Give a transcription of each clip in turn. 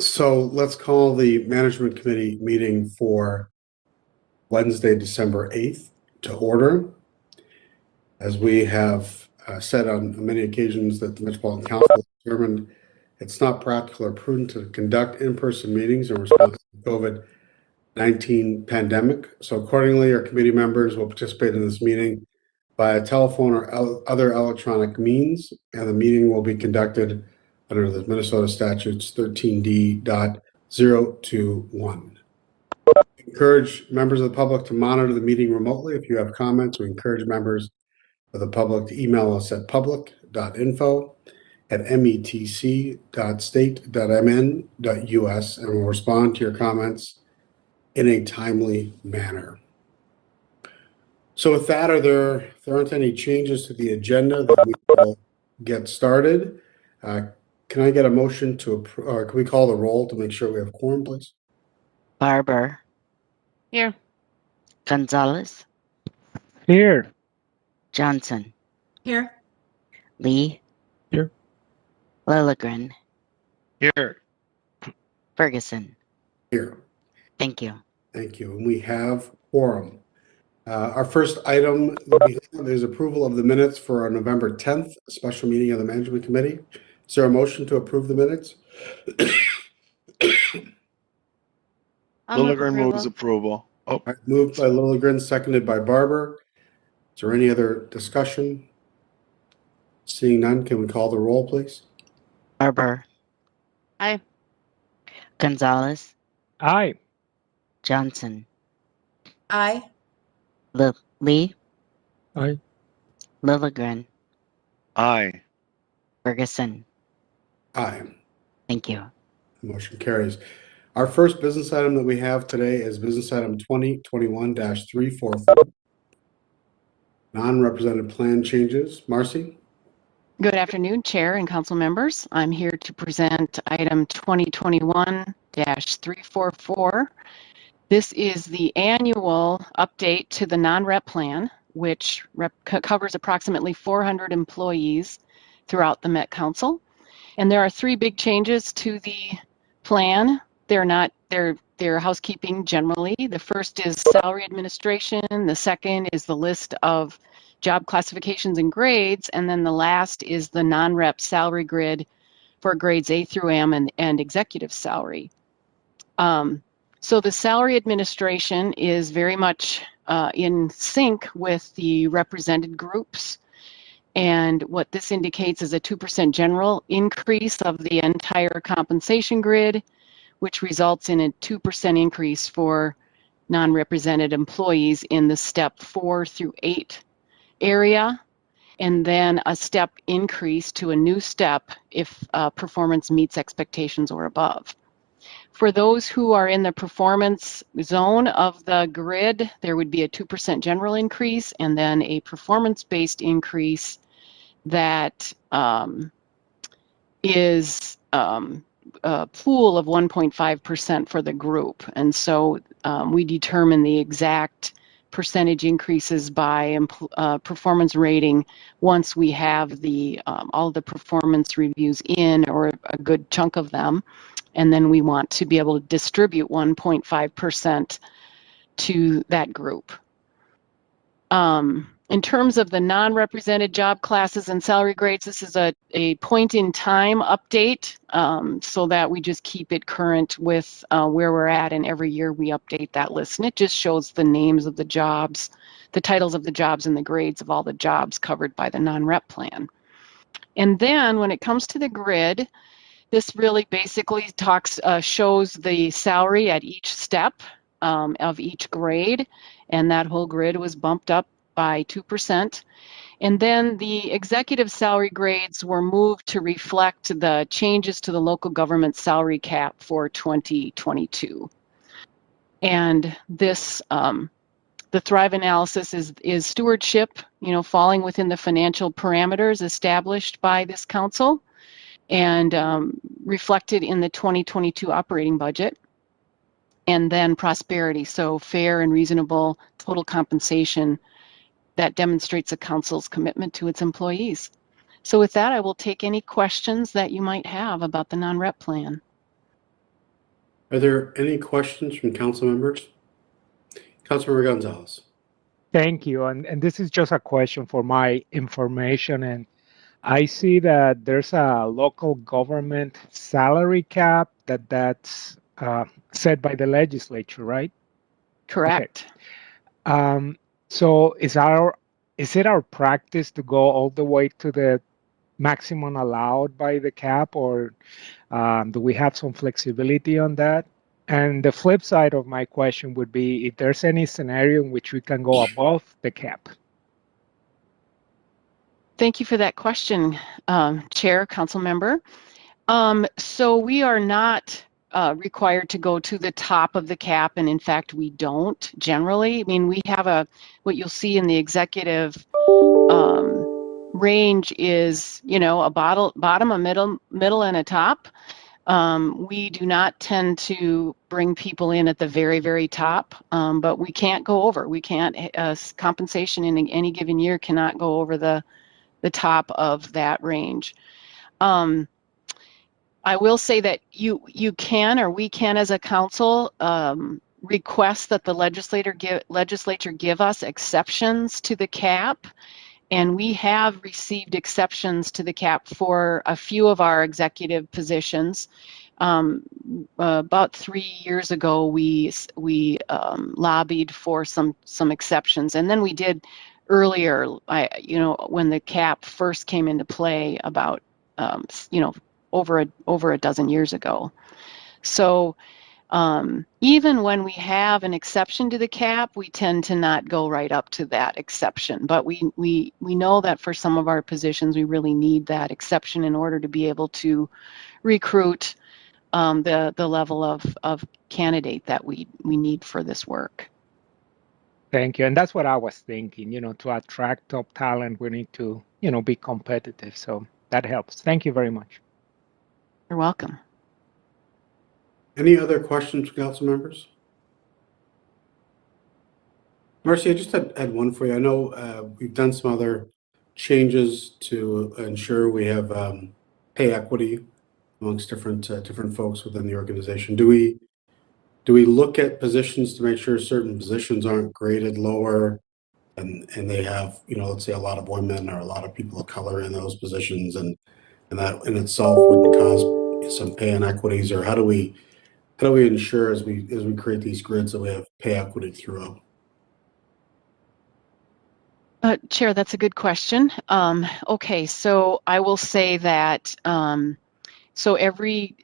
So let's call the management committee meeting for Wednesday, December 8th to order. As we have said on many occasions that the Metropolitan Council determined it's not practical or prudent to conduct in-person meetings in response to the COVID-19 pandemic. So accordingly, our committee members will participate in this meeting via telephone or other electronic means, and the meeting will be conducted under the Minnesota statutes 13D.021. Encourage members of the public to monitor the meeting remotely. If you have comments, we encourage members of the public to email us at public.info@metc.state.mn.us, and we'll respond to your comments in a timely manner. So with that, if there aren't any changes to the agenda, then we will get started. Can I get a motion to approve, or can we call the roll to make sure we have quorum, please? Barber. Here. Gonzalez. Here. Johnson. Here. Lee. Here. Lilligren. Here. Ferguson. Here. Thank you. Thank you. And we have quorum. Our first item that we have is approval of the minutes for our November 10th special meeting of the Management Committee. Is there a motion to approve the minutes? Lilligren moves approval. All right, moved by Lilligren, seconded by Barber. Is there any other discussion? Seeing none, can we call the roll, please? Barber. Aye. Gonzalez. Aye. Johnson. Aye. Lee. Aye. Lilligren. Aye. Ferguson. Aye. Thank you. The motion carries. Our first business item that we have today is business item 2021-344. Non-represented plan changes. Marcy? Good afternoon, Chair and Council members. I'm here to present item 2021-344. This is the annual update to the non-rep plan, which covers approximately 400 employees throughout the Met Council. And there are three big changes to the plan. They're housekeeping generally. The first is salary administration. The second is the list of job classifications and grades. And then the last is the non-rep salary grid for grades A through M and executive salary. So the salary administration is very much in sync with the represented groups. And what this indicates is a 2% general increase of the entire compensation grid, which results in a 2% increase for non-represented employees in the step 4 through 8 area, and then a step increase to a new step if performance meets expectations or above. For those who are in the performance zone of the grid, there would be a 2% general increase and then a performance-based increase that is a pool of 1.5% for the group. And so we determine the exact percentage increases by performance rating once we have the all the performance reviews in, or a good chunk of them. And then we want to be able to distribute 1.5% to that group. In terms of the non-represented job classes and salary grades, this is a point in time update so that we just keep it current with where we're at, and every year we update that list. And it just shows the names of the jobs, the titles of the jobs, and the grades of all the jobs covered by the non-rep plan. And then when it comes to the grid, this really basically shows the salary at each step of each grade, and that whole grid was bumped up by 2%. And then the executive salary grades were moved to reflect the changes to the local government salary cap for 2022. And this, the Thrive analysis is stewardship, falling within the financial parameters established by this council and reflected in the 2022 operating budget. And then prosperity, so fair and reasonable total compensation that demonstrates the council's commitment to its employees. So with that, I will take any questions that you might have about the non-rep plan. Are there any questions from council members? Councilmember Gonzalez. Thank you. And this is just a question for my information. And I see that there's a local government salary cap that's set by the legislature, right? Correct. So is it our practice to go all the way to the maximum allowed by the cap, or do we have some flexibility on that? And the flip side of my question would be if there's any scenario in which we can go above the cap. Thank you for that question, Chair, Council Member. So we are not required to go to the top of the cap, and in fact, we don't generally. I mean, we have what you'll see in the executive range is, a bottom, a middle, and a top. We do not tend to bring people in at the very, very top, but we can't go over. We can't, compensation in any given year cannot go over the top of that range. I will say that you can, or we can as a council, request that the legislature give us exceptions to the cap. And we have received exceptions to the cap for a few of our executive positions. About 3 years ago, we lobbied for some exceptions, and then we did earlier, when the cap first came into play about over a dozen years ago. So even when we have an exception to the cap, we tend to not go right up to that exception. But we know that for some of our positions, we really need that exception in order to be able to recruit the level of candidate that we need for this work. Thank you. And that's what I was thinking, to attract top talent, we need to, be competitive. So that helps. Thank you very much. You're welcome. Any other questions from council members? Marcy, I just had one for you. I know we've done some other changes to ensure we have pay equity amongst different folks within the organization. Do we look at positions to make sure certain positions aren't graded lower and they have, let's say a lot of women or a lot of people of color in those positions, and that in itself wouldn't cause some pay inequities? Or how do we ensure as we create these grids that we have pay equity throughout? Chair, that's a good question. Okay, so I will say that so every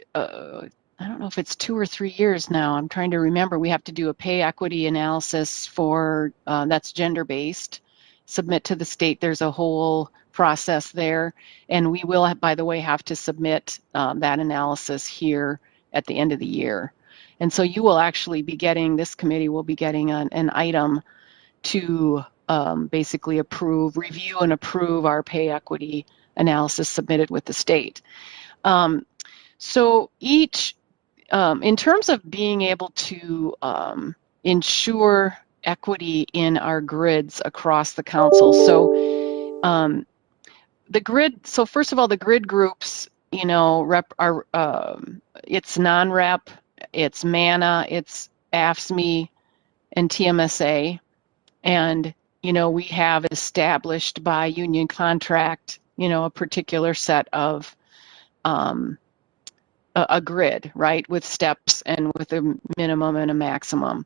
I don't know if it's 2 or 3 years now, I'm trying to remember, we have to do a pay equity analysis for that's gender-based, submit to the state. There's a whole process there, and we will, by the way, have to submit that analysis here at the end of the year. And so you will actually be getting, this committee will be getting an item to basically review and approve our pay equity analysis submitted with the state. So each, in terms of being able to ensure equity in our grids across the council. So the grid, so first of all, the grid groups, it's non-rep, it's MANA, it's AFSCME, and TMSA. And, we have established by union contract, a particular set of a grid, right, with steps and with a minimum and a maximum.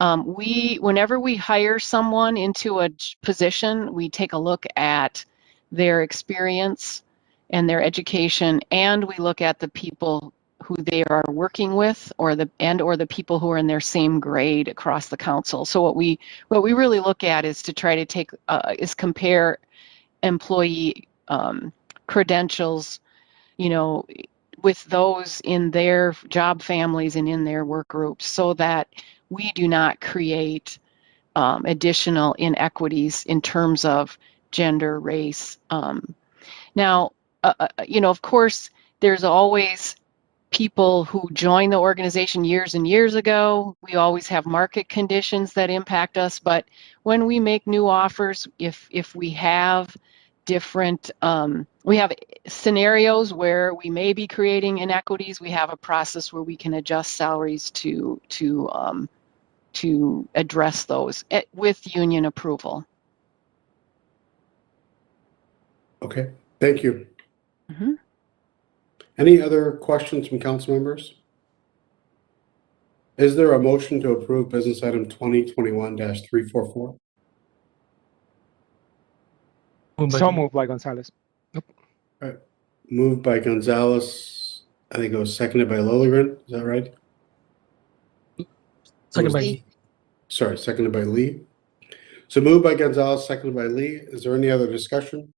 Whenever we hire someone into a position, we take a look at their experience and their education, and we look at the people who they are working with, or the people who are in their same grade across the council. So what we really look at is to try to compare employee credentials, with those in their job families and in their work groups, so that we do not create additional inequities in terms of gender, race. Now, of course, there's always people who join the organization years and years ago. We always have market conditions that impact us, but when we make new offers, if we have different, we have scenarios where we may be creating inequities. We have a process where we can adjust salaries to address those with union approval. Okay, thank you. Mm-hmm. Any other questions from council members? Is there a motion to approve business item 2021-344? So moved by Gonzalez. Moved by Gonzalez. I think it was seconded by Lilligren. Is that right? Second by Lee. Sorry, seconded by Lee. So moved by Gonzalez, seconded by Lee. Is there any other discussion?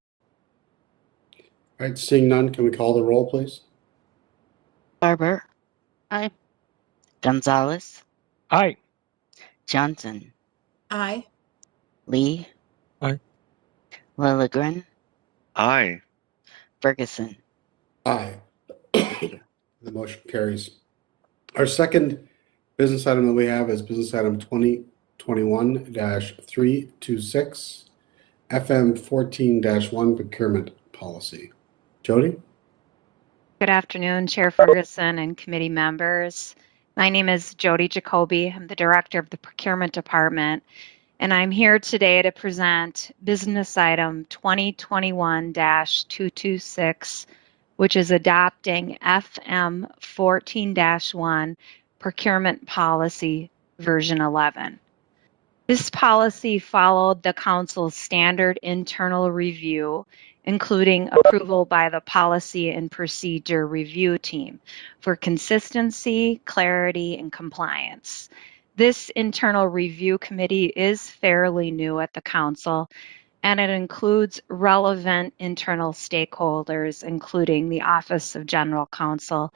All right, seeing none, can we call the roll, please? Barber, Aye. Gonzalez, Aye. Johnson, Aye. Lee. Aye. Lilligren, Aye. Ferguson. Aye. The motion carries. Our second business item that we have is business item 2021-326, FM 14-1 procurement policy. Jody? Good afternoon, Chair Ferguson and committee members. My name is Jody Jacoby. I'm the director of the Procurement Department, and I'm here today to present business item 2021-226, which is adopting FM 14-1 procurement policy version 11. This policy followed the council's standard internal review, including approval by the Policy and Procedure Review Team for consistency, clarity, and compliance. This internal review committee is fairly new at the council, and it includes relevant internal stakeholders, including the Office of General Counsel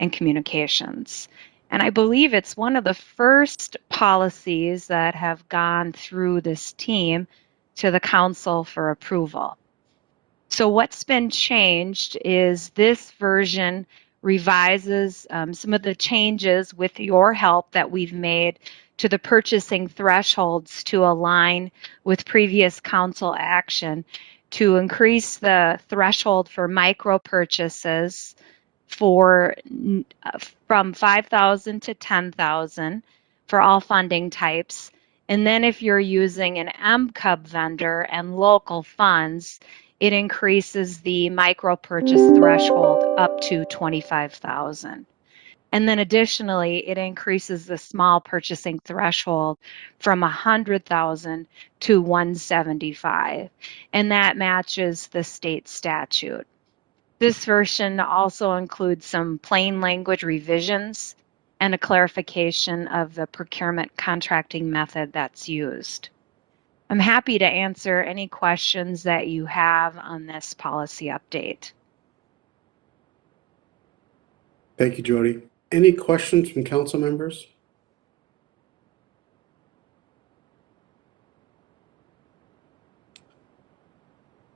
and Communications. And I believe it's one of the first policies that have gone through this team to the council for approval. So what's been changed is this version revises some of the changes with your help that we've made to the purchasing thresholds to align with previous council action to increase the threshold for micro purchases for from 5,000 to 10,000 for all funding types. And then if you're using an MCUB vendor and local funds, it increases the micro purchase threshold up to 25,000. And then additionally, it increases the small purchasing threshold from 100,000 to 175. And that matches the state statute. This version also includes some plain language revisions and a clarification of the procurement contracting method that's used. I'm happy to answer any questions that you have on this policy update. Thank you, Jody. Any questions from council members?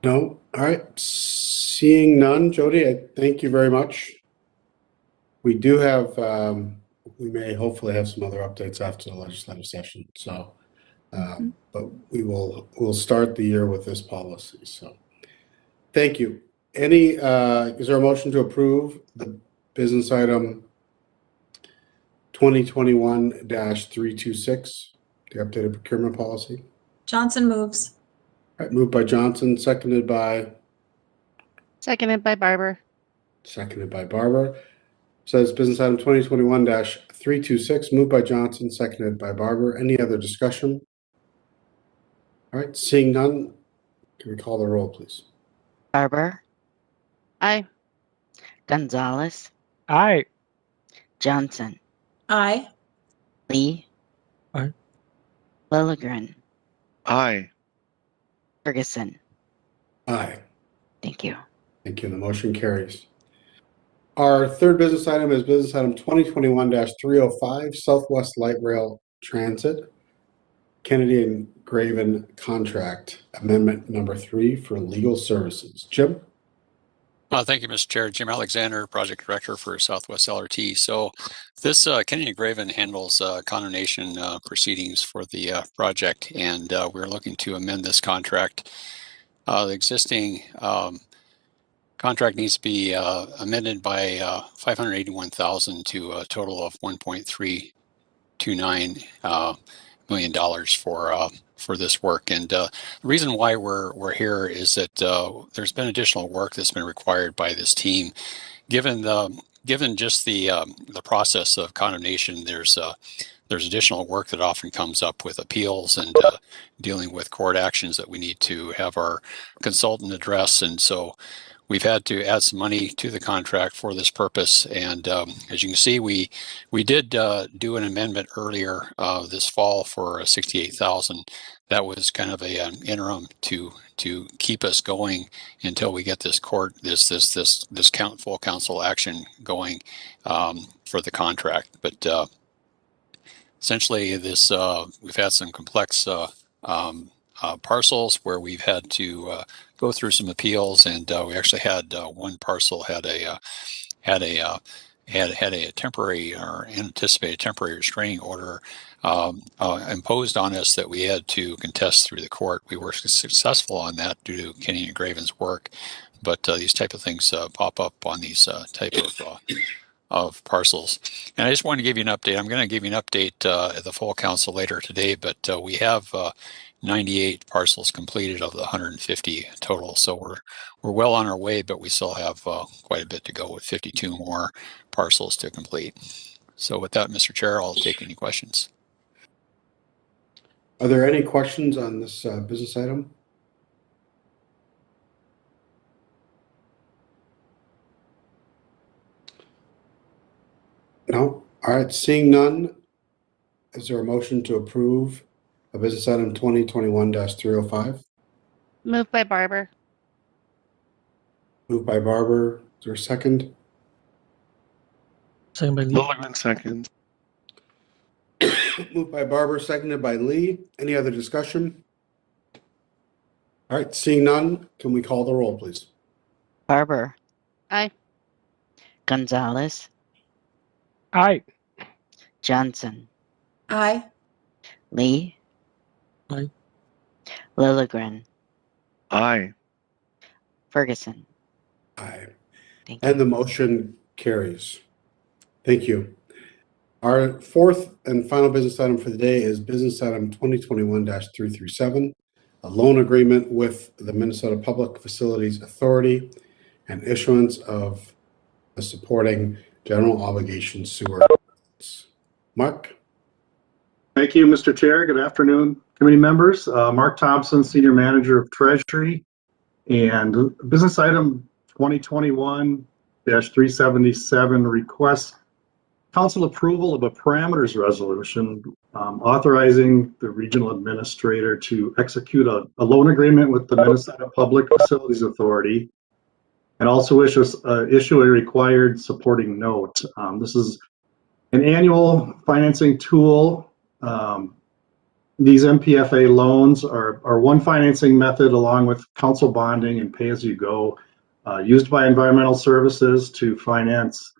No? All right. Seeing none, Jody, I thank you very much. We do have, we may hopefully have some other updates after the legislative session. So, but we'll start the year with this policy. So thank you. Is there a motion to approve the business item 2021-326, the updated procurement policy? Johnson moves. All right, moved by Johnson, seconded by Barber. Seconded by Barbara. Says business item 2021-326, moved by Johnson, seconded by Barbara. Any other discussion? All right, seeing none, can we call the roll, please? Barber, Aye. Gonzalez, Aye. Johnson, Aye. Lee. Aye. Lilligren, Aye. Ferguson. Aye. Thank you. Thank you. The motion carries. Our third business item is business item 2021-305, Southwest Light Rail Transit, Kennedy and Graven contract amendment number 3 for legal services. Jim? Thank you, Mr. Chair. Jim Alexander, Project Director for Southwest LRT. So this Kennedy and Graven handles condemnation proceedings for the project, and we're looking to amend this contract The existing contract needs to be amended by $581,000 to a total of $1.329 million for this work. And the reason why we're here is that there's been additional work that's been required by this team. Given just the process of condemnation, there's additional work that often comes up with appeals and dealing with court actions that we need to have our consultant address. And so we've had to add some money to the contract for this purpose. And as you can see, we did do an amendment earlier this fall for $68,000. That was kind of an interim to keep us going until we get this full council action going for the contract. But essentially, we've had some complex parcels where we've had to go through some appeals, and we actually had one parcel had a temporary or anticipated temporary restraining order imposed on us that we had to contest through the court. We were successful on that due to Kenny and Graven's work, but these type of things pop up on these type of parcels. And I just want to give you an update. I'm going to give you an update at the full council later today, but we have 98 parcels completed of the 150 total. So we're well on our way, but we still have quite a bit to go with 52 more parcels to complete. So with that, Mr. Chair, I'll take any questions. Are there any questions on this business item? No? All right, seeing none, is there a motion to approve a business item 2021-305? Moved by Barber. Moved by Barber. Is there a second? Second by Lee. Mulligan second. Moved by Barber, seconded by Lee. Any other discussion? All right, seeing none, can we call the roll, please? Barber. Aye. Gonzalez. Aye. Johnson. Aye. Lee. Aye. Lilligren. Aye. Ferguson. Aye. Thank you. And the motion carries. Thank you. Our fourth and final business item for the day is business item 2021-337, a loan agreement with the Minnesota Public Facilities Authority and issuance of the supporting general obligation sewer. Mark? Thank you, Mr. Chair. Good afternoon, committee members. Mark Thompson, Senior Manager of Treasury, and business item 2021-377 requests council approval of a parameters resolution authorizing the regional administrator to execute a loan agreement with the Minnesota Public Facilities Authority and also issue a required supporting note. This is an annual financing tool. These MPFA loans are one financing method along with council bonding and pay-as-you-go used by environmental services to finance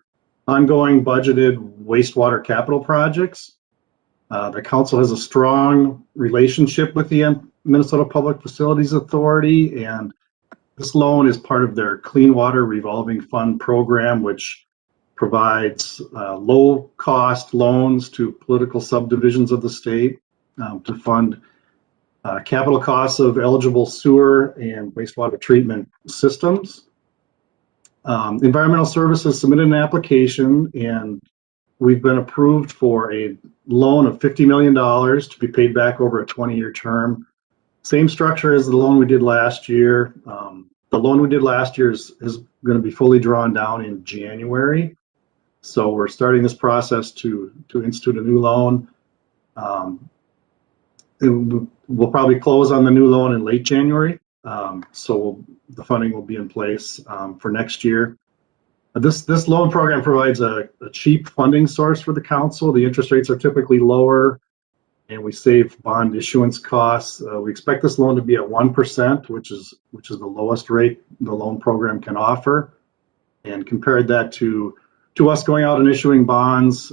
ongoing budgeted wastewater capital projects. The council has a strong relationship with the Minnesota Public Facilities Authority, and this loan is part of their Clean Water Revolving Fund program, which provides low-cost loans to political subdivisions of the state to fund capital costs of eligible sewer and wastewater treatment systems. Environmental Services submitted an application, and we've been approved for a loan of $50 million to be paid back over a 20-year term. Same structure as the loan we did last year. The loan we did last year is going to be fully drawn down in January. So we're starting this process to institute a new loan. We'll probably close on the new loan in late January. So the funding will be in place for next year. This loan program provides a cheap funding source for the council. The interest rates are typically lower, and we save bond issuance costs. We expect this loan to be at 1%, which is the lowest rate the loan program can offer. And compared that to us going out and issuing bonds,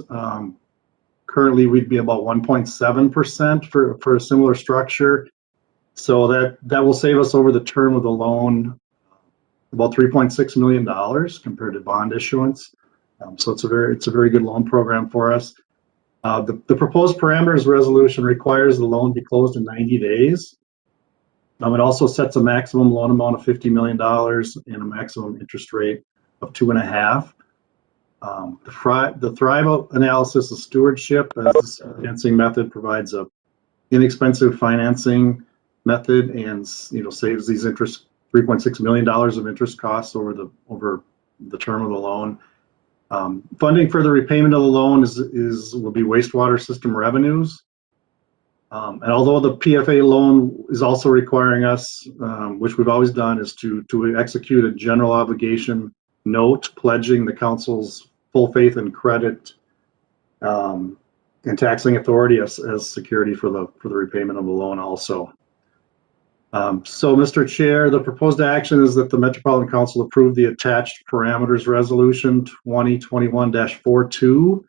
currently we'd be about 1.7% for a similar structure. So that will save us over the term of the loan about $3.6 million compared to bond issuance. So it's a very good loan program for us. The proposed parameters resolution requires the loan be closed in 90 days. It also sets a maximum loan amount of $50 million and a maximum interest rate of 2.5%. The Thrive analysis of stewardship as this financing method provides a inexpensive financing method and saves these $3.6 million of interest costs over the term of the loan. Funding for the repayment of the loan will be wastewater system revenues. And although the PFA loan is also requiring us, which we've always done, is to execute a general obligation note pledging the council's full faith and credit and taxing authority as security for the repayment of the loan also. So, Mr. Chair, the proposed action is that the Metropolitan Council approve the attached parameters resolution 2021-42,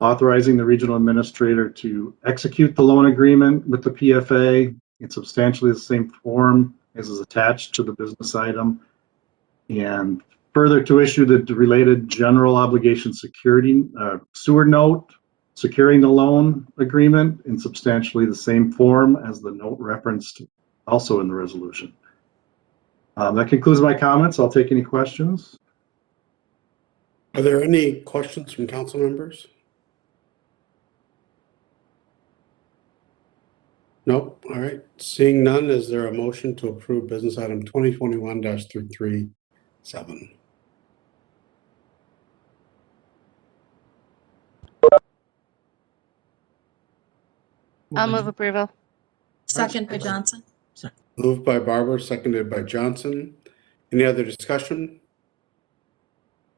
authorizing the regional administrator to execute the loan agreement with the PFA in substantially the same form as is attached to the business item, and further to issue the related general obligation security sewer note securing the loan agreement in substantially the same form as the note referenced also in the resolution. That concludes my comments. I'll take any questions. Are there any questions from council members? Nope. All right. Seeing none, is there a motion to approve business item 2021-337? I'll move approval. Second by Johnson. Moved by Barber, seconded by Johnson. Any other discussion?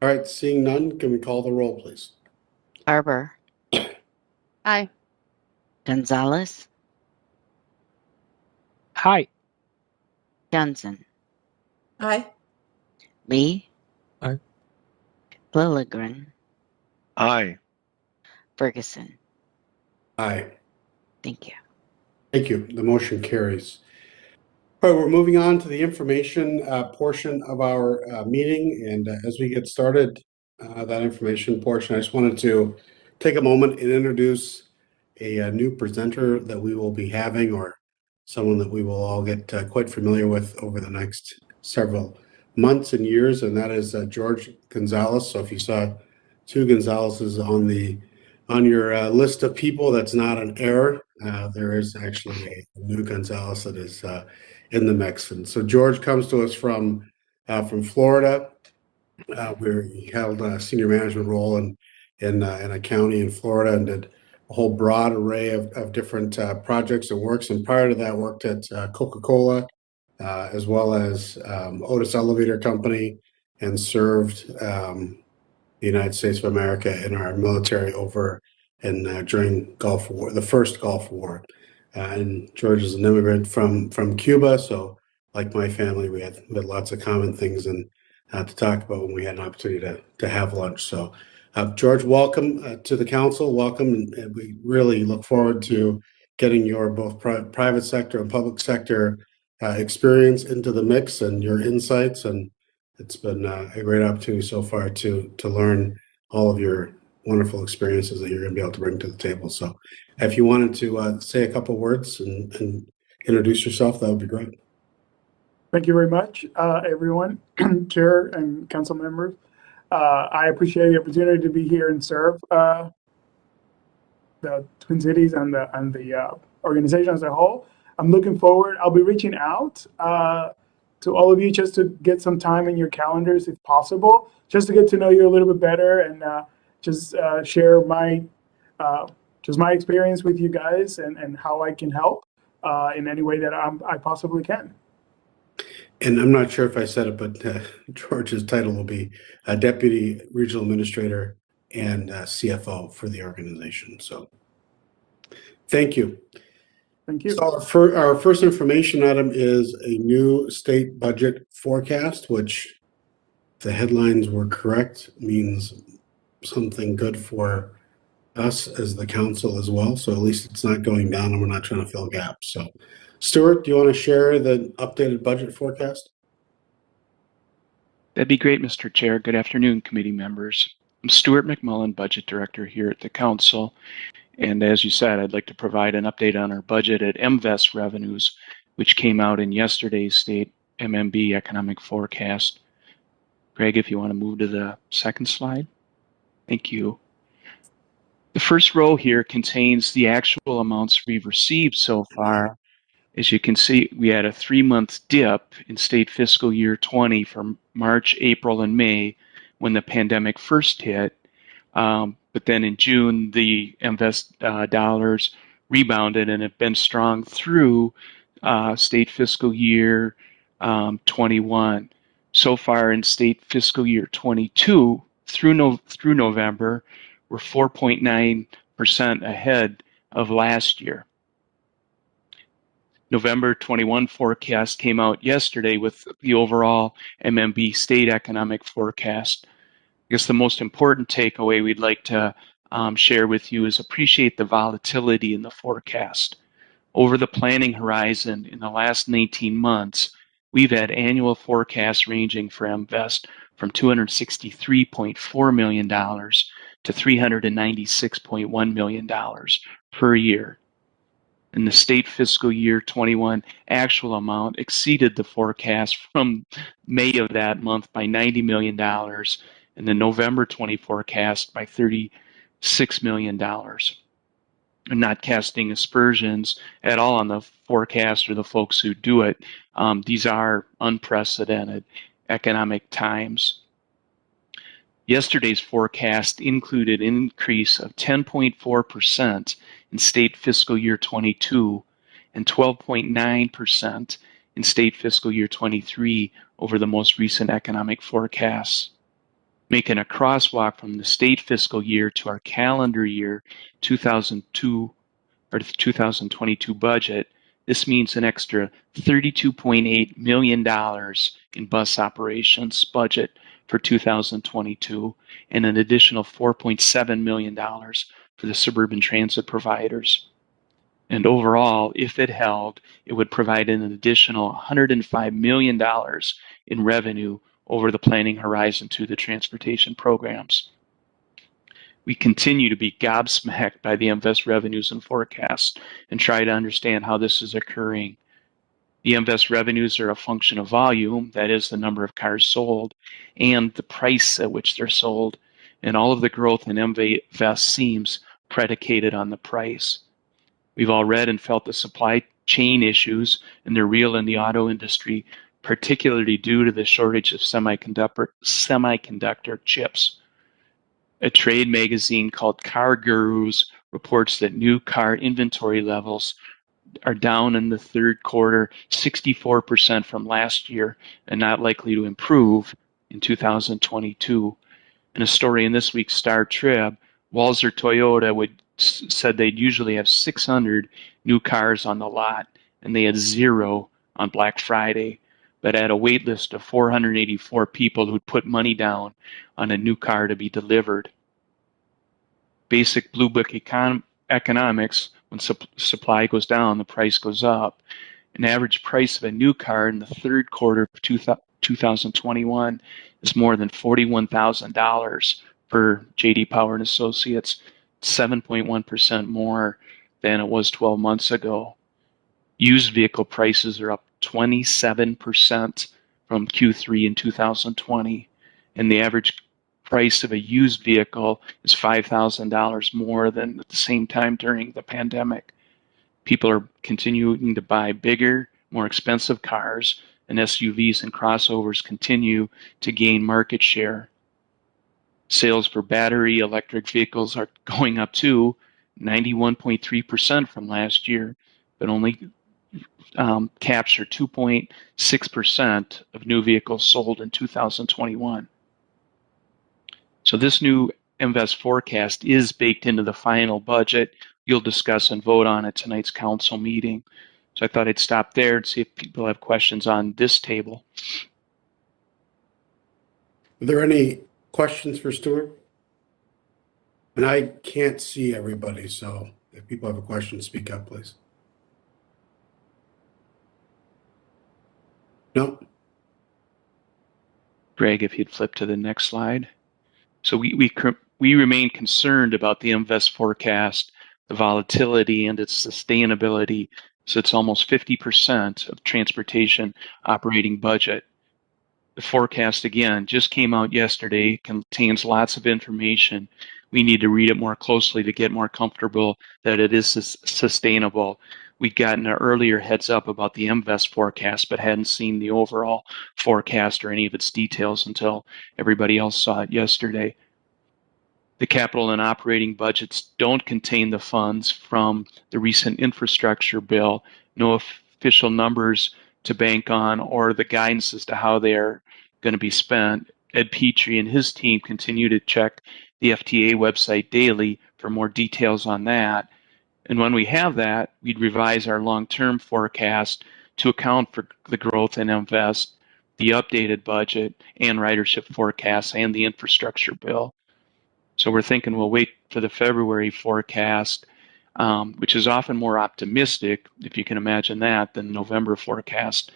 All right, seeing none, can we call the roll, please? Barber, Aye. Gonzalez, Hi. Johnson, Aye. Lee. Aye. Lilligren, Aye. Ferguson. Aye. Thank you. Thank you. The motion carries. All right, we're moving on to the information portion of our meeting. And as we get started, that information portion, I just wanted to take a moment and introduce a new presenter that we will be having, or someone that we will all get quite familiar with over the next several months and years, and that is George Gonzalez. So if you saw two Gonzalez's on your list of people, that's not an error. There is actually a new Gonzalez that is in the mix. And so George comes to us from Florida, where he held a senior management role in a county in Florida and did a whole broad array of different projects and works. And prior to that, worked at Coca-Cola, as well as Otis Elevator Company, and served the United States of America in our military over and during Gulf War, the first Gulf War. And George is an immigrant from Cuba, so like my family, we had lots of common things and to talk about when we had an opportunity to have lunch. So, George, welcome to the council. Welcome, and we really look forward to getting your both private sector and public sector experience into the mix and your insights. And it's been a great opportunity so far to learn all of your wonderful experiences that you're going to be able to bring to the table. So if you wanted to say a couple words and introduce yourself, that would be great. Thank you very much, everyone, Chair and council members. I appreciate the opportunity to be here and serve the Twin Cities and the organization as a whole. I'm looking forward. I'll be reaching out to all of you just to get some time in your calendars, if possible, just to get to know you a little bit better and just share my experience with you guys and how I can help in any way that I possibly can. And I'm not sure if I said it, but George's title will be Deputy Regional Administrator and CFO for the organization. So thank you. Thank you. So our first information item is a new state budget forecast, which, if the headlines were correct, means something good for us as the council as well. So at least it's not going down and we're not trying to fill gaps. So Stewart, do you want to share the updated budget forecast? That'd be great, Mr. Chair. Good afternoon, committee members. I'm Stewart McMullan, Budget Director here at the Council. And as you said, I'd like to provide an update on our budget at MVEST revenues, which came out in yesterday's state MMB economic forecast. Greg, if you want to move to the second slide. Thank you. The first row here contains the actual amounts we've received so far. As you can see, we had a 3-month dip in state fiscal year 20 from March, April, and May when the pandemic first hit. But then in June, the MVEST dollars rebounded and have been strong through state fiscal year 21. So far in state fiscal year 22 through November, we're 4.9% ahead of last year. November 21 forecast came out yesterday with the overall MMB state economic forecast. I guess the most important takeaway we'd like to share with you is appreciate the volatility in the forecast. Over the planning horizon in the last 19 months, we've had annual forecasts ranging for MVEST from $263.4 million to $396.1 million per year. And the state fiscal year 21 actual amount exceeded the forecast from May of that month by $90 million and the November 20 forecast by $36 million. I'm not casting aspersions at all on the forecast or the folks who do it. These are unprecedented economic times. Yesterday's forecast included an increase of 10.4% in state fiscal year 22 and 12.9% in state fiscal year 23 over the most recent economic forecasts. Making a crosswalk from the state fiscal year to our calendar year 2022 budget, this means an extra $32.8 million in bus operations budget for 2022 and an additional $4.7 million for the suburban transit providers. And overall, if it held, it would provide an additional $105 million in revenue over the planning horizon to the transportation programs. We continue to be gobsmacked by the MVEST revenues and forecasts and try to understand how this is occurring. The MVEST revenues are a function of volume, that is the number of cars sold, and the price at which they're sold. And all of the growth in MVEST seems predicated on the price. We've all read and felt the supply chain issues, and they're real in the auto industry, particularly due to the shortage of semiconductor chips. A trade magazine called Car Gurus reports that new car inventory levels are down in the third quarter 64% from last year and not likely to improve in 2022. In a story in this week's Star Trib, Walzer Toyota said they'd usually have 600 new cars on the lot, and they had 0 on Black Friday, but had a wait list of 484 people who'd put money down on a new car to be delivered. Basic Blue Book economics, when supply goes down, the price goes up. An average price of a new car in the third quarter of 2021 is more than $41,000 for J.D. Power and Associates, 7.1% more than it was 12 months ago. Used vehicle prices are up 27% from Q3 in 2020, and the average price of a used vehicle is $5,000 more than at the same time during the pandemic. People are continuing to buy bigger, more expensive cars, and SUVs and crossovers continue to gain market share. Sales for battery electric vehicles are going up too, 91.3% from last year, but only capture 2.6% of new vehicles sold in 2021. So this new MVEST forecast is baked into the final budget. You'll discuss and vote on at tonight's council meeting. So I thought I'd stop there and see if people have questions on this table. Are there any questions for Stewart? And I can't see everybody, so if people have a question, speak up, please. No. Greg, if you'd flip to the next slide. So we remain concerned about the invest forecast, the volatility and its sustainability. So it's almost 50% of transportation operating budget. The forecast, again, just came out yesterday, contains lots of information. We need to read it more closely to get more comfortable that it is sustainable. We'd gotten an earlier heads up about the invest forecast, but hadn't seen the overall forecast or any of its details until everybody else saw it yesterday. The capital and operating budgets don't contain the funds from the recent infrastructure bill, no official numbers to bank on or the guidance as to how they are going to be spent. Ed Petrie and his team continue to check the FTA website daily for more details on that. And when we have that, we'd revise our long-term forecast to account for the growth in invest, the updated budget and ridership forecasts and the infrastructure bill. So we're thinking we'll wait for the February forecast, which is often more optimistic, if you can imagine that, than November forecast.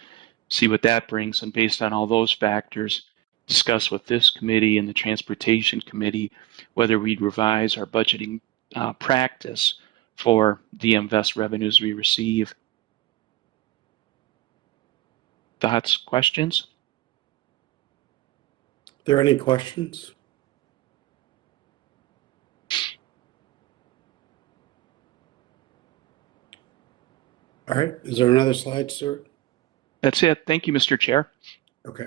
See what that brings, and based on all those factors, discuss with this committee and the Transportation Committee whether we'd revise our budgeting practice for the invest revenues we receive. Thoughts, questions? Are there any questions? All right. Is there another slide, Stewart? That's it. Thank you, Mr. Chair. Okay.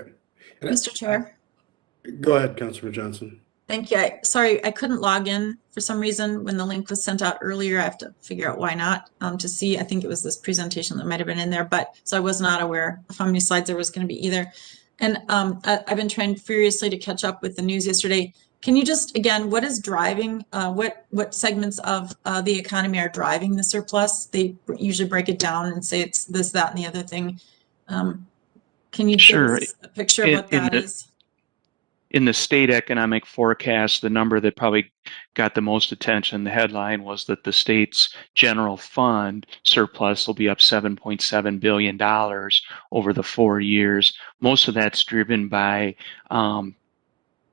Mr. Chair. Go ahead, Councilor Johnson. Thank you. Sorry, I couldn't log in for some reason when the link was sent out earlier. I have to figure out why not to see. I think it was this presentation that might have been in there, but so I was not aware of how many slides there was going to be either. And I've been trying furiously to catch up with the news yesterday. Can you just, again, what is driving, what segments of the economy are driving the surplus? They usually break it down and say it's this, that, and the other thing. Can you give us a picture of what that is? In the state economic forecast, the number that probably got the most attention, the headline was that the state's general fund surplus will be up $7.7 billion over the 4 years. Most of that's driven by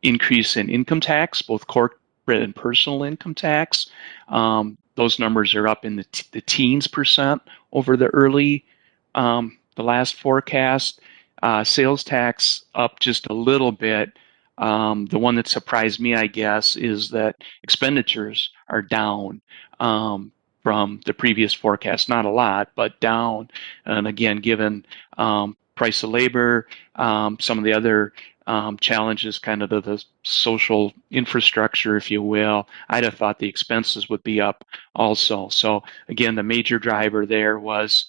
increase in income tax, both corporate and personal income tax. Those numbers are up in the teens percent over the last forecast. Sales tax up just a little bit. The one that surprised me, I guess, is that expenditures are down from the previous forecast. Not a lot, but down. And again, given price of labor, some of the other challenges, kind of the social infrastructure, if you will, I'd have thought the expenses would be up also. So again, the major driver there was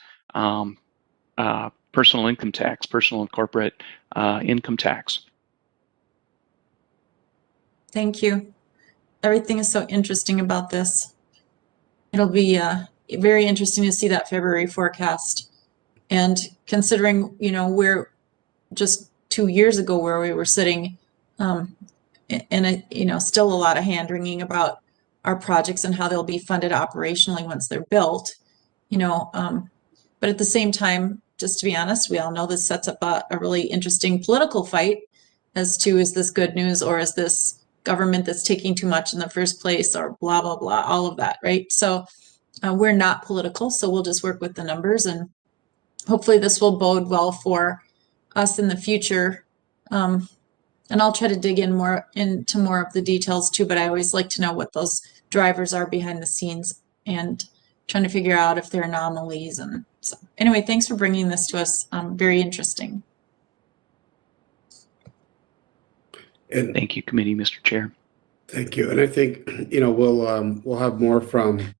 personal income tax, personal and corporate income tax. Thank you. Everything is so interesting about this. It'll be very interesting to see that February forecast. And considering, you know, we're just 2 years ago where we were sitting, and you know, still a lot of hand wringing about our projects and how they'll be funded operationally once they're built, you know, but at the same time, just to be honest, we all know this sets up a really interesting political fight as to, is this good news or is this government that's taking too much in the first place, or blah, blah, blah, all of that, right? So we're not political, so we'll just work with the numbers, and hopefully this will bode well for us in the future. And I'll try to dig in more into more of the details too, but I always like to know what those drivers are behind the scenes and trying to figure out if they're anomalies. And so anyway, thanks for bringing this to us. Very interesting. And thank you, committee, Mr. Chair. Thank you. And I think, you know, we'll have more from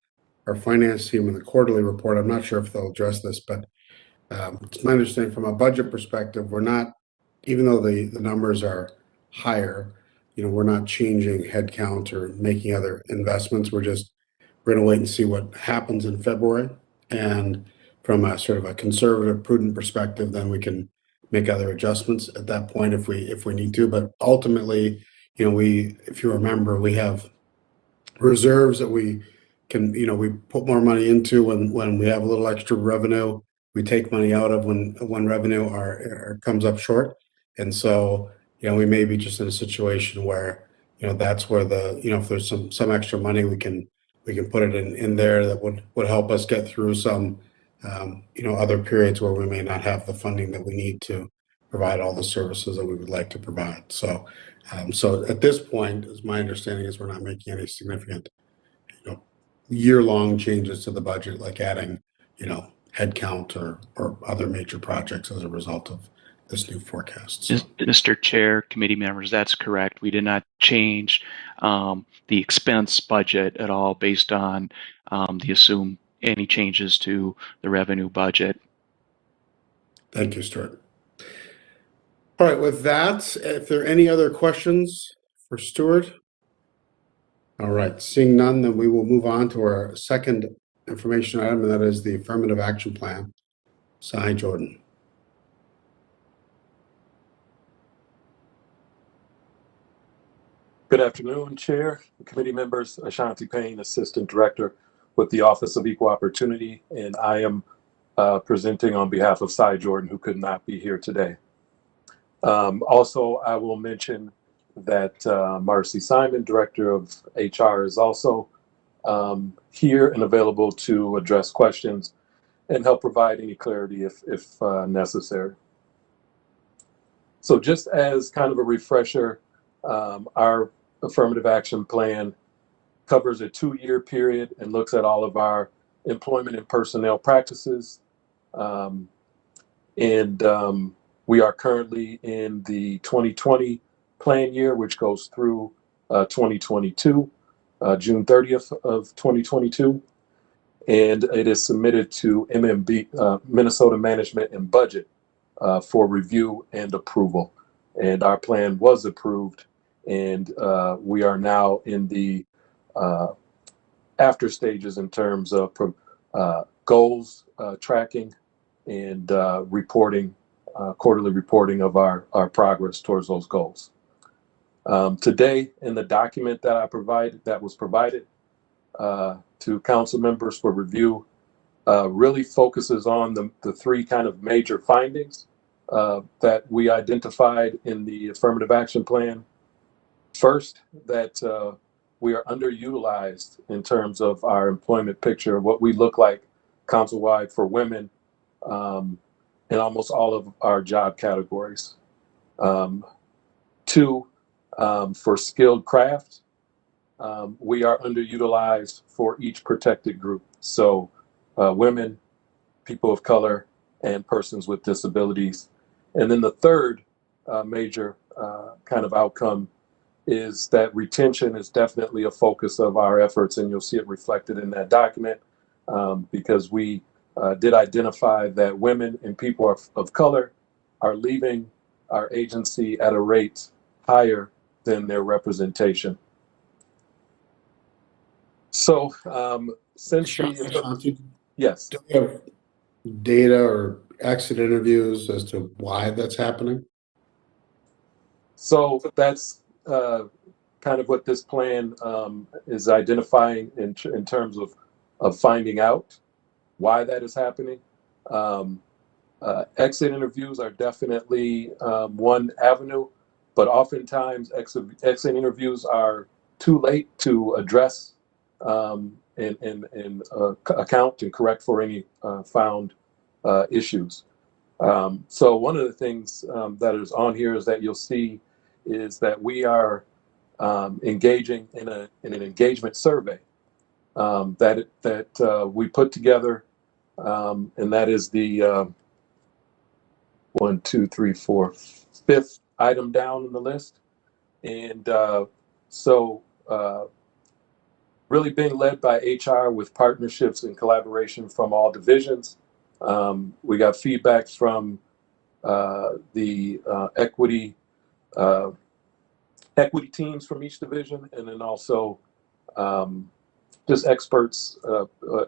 our finance team in the quarterly report. I'm not sure if they'll address this, but it's my understanding from a budget perspective, we're not, even though the numbers are higher, you know, we're not changing headcount or making other investments. We're going to wait and see what happens in February. And from a sort of a conservative, prudent perspective, then we can make other adjustments at that point if we need to. But ultimately, you know, if you remember, we have reserves that we can, you know, we put more money into when we have a little extra revenue we take money out of when revenue comes up short. And so, we may be just in a situation where, that's where if there's some extra money, we can put it in there that would help us get through some, other periods where we may not have the funding that we need to provide all the services that we would like to provide. So, so at this point, as my understanding is, we're not making any significant, year-long changes to the budget, like adding, headcount or other major projects as a result of this new forecast. So. Mr. Chair, committee members, that's correct. We did not change the expense budget at all based on the assumed any changes to the revenue budget. Thank you, Stewart. All right, with that, if there are any other questions for Stewart? All right, seeing none, then we will move on to our second information item, and that is the affirmative action plan. Cy Jordan. Good afternoon, Chair, committee members. Ashanti Payne, Assistant Director with the Office of Equal Opportunity, and I am presenting on behalf of Cy Jordan, who could not be here today. Also, I will mention that Marcy, Syman, Director of HR, is also here and available to address questions and help provide any clarity if necessary. So just as kind of a refresher, our affirmative action plan covers a 2-year period and looks at all of our employment and personnel practices. We are currently in the 2020 plan year, which goes through 2022, June 30th of 2022. And it is submitted to MMB, Minnesota Management and Budget, for review and approval. And our plan was approved, and we are now in the after stages in terms of goals tracking and reporting, quarterly reporting of our progress towards those goals. Today, in the document that was provided to council members for review, really focuses on the 3 kind of major findings that we identified in the affirmative action plan. First, that we are underutilized in terms of our employment picture, what we look like council-wide for women in almost all of our job categories. 2, for skilled craft, we are underutilized for each protected group. So women, people of color, and persons with disabilities. And then the third major kind of outcome is that retention is definitely a focus of our efforts, and you'll see it reflected in that document, because we did identify that women and people of color are leaving our agency at a rate higher than their representation. So since yes, do we have data or exit interviews as to why that's happening? So that's kind of what this plan is identifying in terms of finding out why that is happening. Exit interviews are definitely one avenue, but oftentimes exit interviews are too late to address and account and correct for any found issues. So one of the things that is on here is that you'll see is that we are engaging in an engagement survey that we put together, and that is the 1, 2, 3, 4, 5th item down in the list. And so really being led by HR with partnerships and collaboration from all divisions. We got feedback from the equity teams from each division, and then also just experts,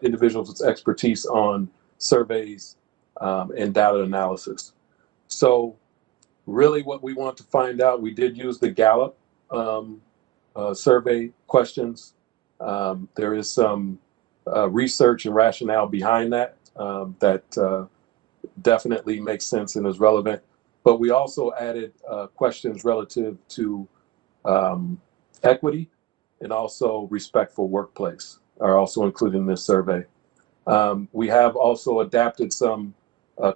individuals with expertise on surveys and data analysis. So really what we want to find out, we did use the Gallup survey questions. There is some research and rationale behind that, that definitely makes sense and is relevant. But we also added questions relative to equity and also respectful workplace are also included in this survey. We have also adapted some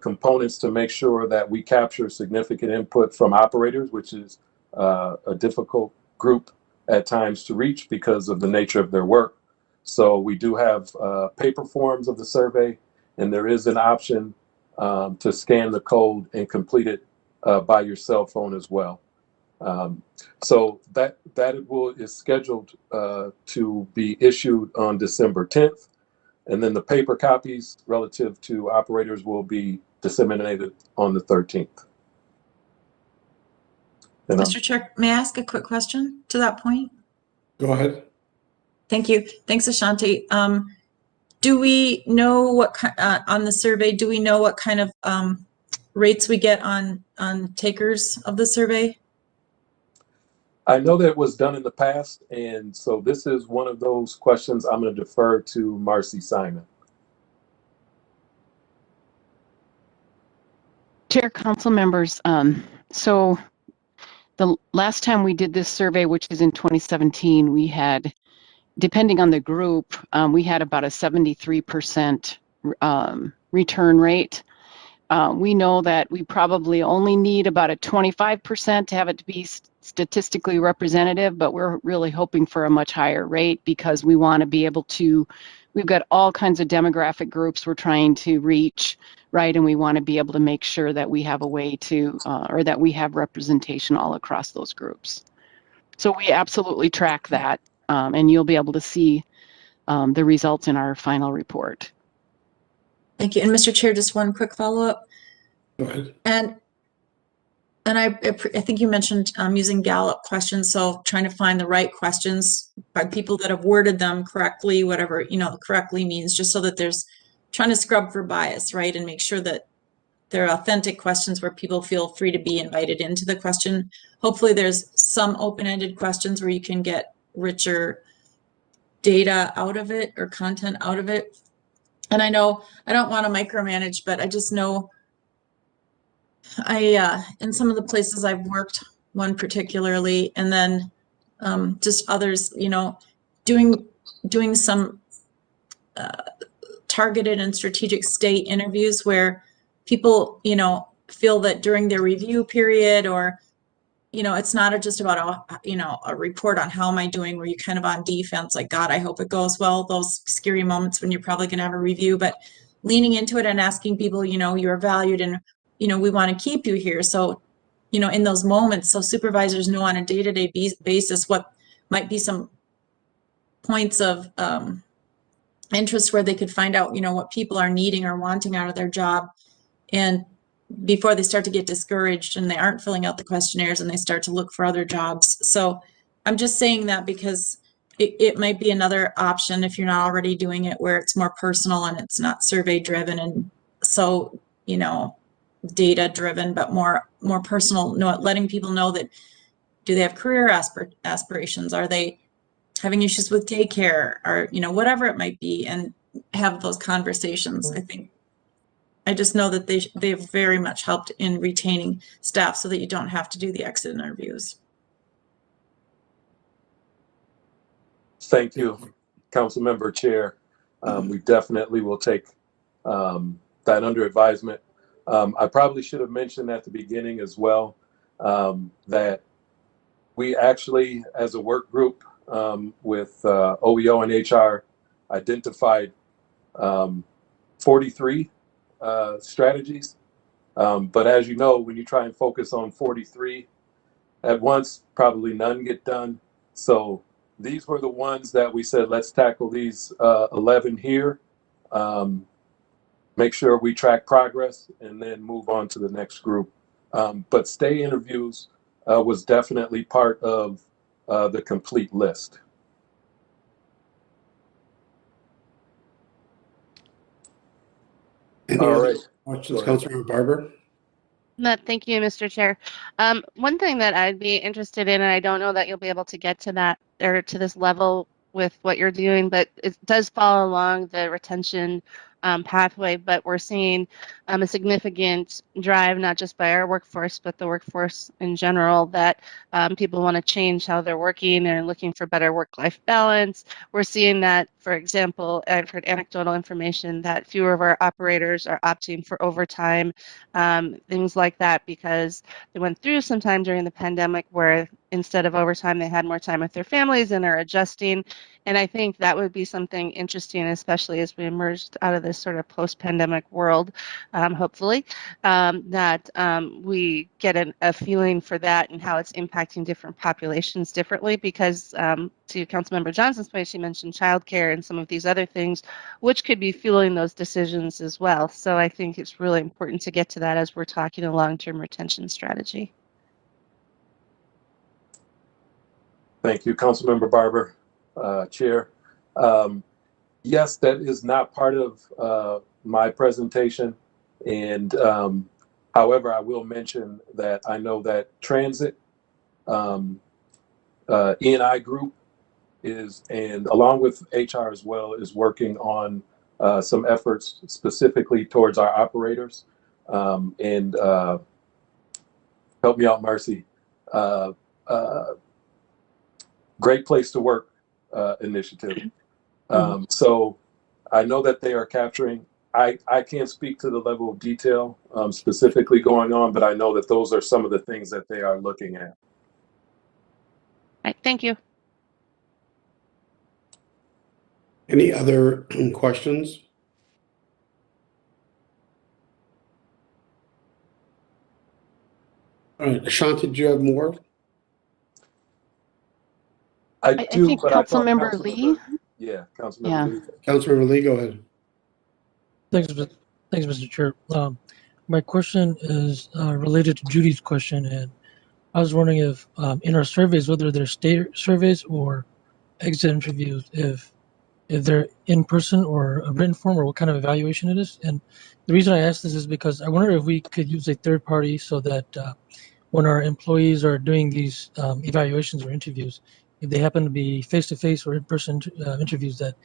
components to make sure that we capture significant input from operators, which is a difficult group at times to reach because of the nature of their work. So we do have paper forms of the survey, and there is an option to scan the code and complete it by your cell phone as well. So that is scheduled to be issued on December 10th. And then the paper copies relative to operators will be disseminated on the 13th. Mr. Chair, may I ask a quick question to that point? Go ahead. Thank you. Thanks, Ashanti. Do we know what on the survey? Do we know what kind of rates we get on takers of the survey? I know that it was done in the past, and so this is one of those questions I'm going to defer to Marcy Syman. Chair, council members, so the last time we did this survey, which is in 2017, we had, depending on the group, we had about a 73% return rate. We know that we probably only need about a 25% to have it to be statistically representative, but we're really hoping for a much higher rate because we want to be able to, we've got all kinds of demographic groups we're trying to reach, right? And we want to be able to make sure that we have a way to, or that we have representation all across those groups. So we absolutely track that, and you'll be able to see the results in our final report. Thank you. And Mr. Chair, just one quick follow-up. Go ahead. And I think you mentioned using Gallup questions, so trying to find the right questions by people that have worded them correctly, whatever, you know, correctly means, just so that there's trying to scrub for bias, right? And make sure that they're authentic questions where people feel free to be invited into the question. Hopefully there's some open-ended questions where you can get richer data out of it or content out of it. And I know I don't want to micromanage, but I just know in some of the places I've worked, one particularly, and then just others, you know, doing some targeted and strategic state interviews where people, you know, feel that during their review period, or, you know, it's not just about a report on how am I doing, where you're kind of on defense, like, God, I hope it goes well, those scary moments when you're probably going to have a review, but leaning into it and asking people, you know, you're valued and, you know, we want to keep you here. So, you know, in those moments, so supervisors know on a day-to-day basis what might be some points of interest where they could find out, you know, what people are needing or wanting out of their job. And before they start to get discouraged and they aren't filling out the questionnaires and they start to look for other jobs. So I'm just saying that because it might be another option if you're not already doing it, where it's more personal and it's not survey driven. And so, you know, data driven, but more personal, letting people know that, do they have career aspirations? Are they having issues with daycare, or, you know, whatever it might be, and have those conversations. I just know that they've very much helped in retaining staff so that you don't have to do the exit interviews. Thank you, Council Member Chair. We definitely will take that under advisement. I probably should have mentioned at the beginning as well that we actually, as a work group with OEO and HR, identified 43 strategies. But as you know, when you try and focus on 43 at once, probably none get done. So these were the ones that we said, let's tackle these 11 here. Make sure we track progress and then move on to the next group. But stay interviews was definitely part of the complete list. All right. Questions, Councilmember Barber? No, thank you, Mr. Chair. One thing that I'd be interested in, and I don't know that you'll be able to get to that or to this level with what you're doing, but it does follow along the retention pathway, but we're seeing a significant drive, not just by our workforce, but the workforce in general, that people want to change how they're working and looking for better work-life balance. We're seeing that, for example, I've heard anecdotal information that fewer of our operators are opting for overtime, things like that, because they went through some time during the pandemic where instead of overtime, they had more time with their families and are adjusting. And I think that would be something interesting, especially as we emerged out of this sort of post-pandemic world, hopefully, that we get a feeling for that and how it's impacting different populations differently. Because to Councilmember Johnson's point, she mentioned childcare and some of these other things, which could be fueling those decisions as well. So I think it's really important to get to that as we're talking a long-term retention strategy. Thank you, Councilmember Barber, Chair. Yes, that is not part of my presentation. And however, I will mention that I know that Transit, E&I Group is, and along with HR as well, is working on some efforts specifically towards our operators. And help me out, Marcy. Great Place to Work initiative. So I know that they are capturing, I can't speak to the level of detail specifically going on, but I know that those are some of the things that they are looking at. All right, thank you. Any other questions? All right, Ashanti, do you have more? I do, think but I thought Councilmember Lee. Yeah, Councilmember Lee. Councilmember Lee, go ahead. Thanks, Mr. Chair. My question is related to Judy's question, and I was wondering if in our surveys, whether they're state surveys or exit interviews, if they're in person or a written form, or what kind of evaluation it is. And the reason I ask this is because I wonder if we could use a third party so that when our employees are doing these evaluations or interviews, if they happen to be face-to-face or in-person interviews, that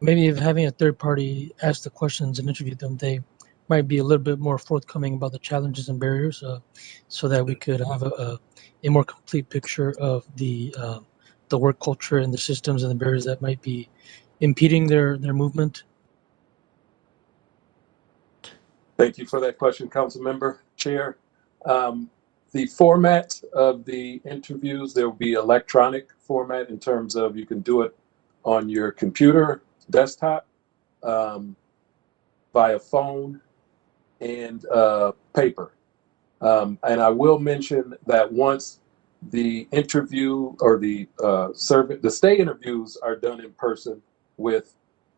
maybe if having a third party ask the questions and interview them, they might be a little bit more forthcoming about the challenges and barriers, so that we could have a more complete picture of the work culture and the systems and the barriers that might be impeding their movement. Thank you for that question, Councilmember. Chair. The format of the interviews, there will be electronic format in terms of you can do it on your computer, desktop, via phone, and paper. And I will mention that once the interview or the stay interviews are done in person with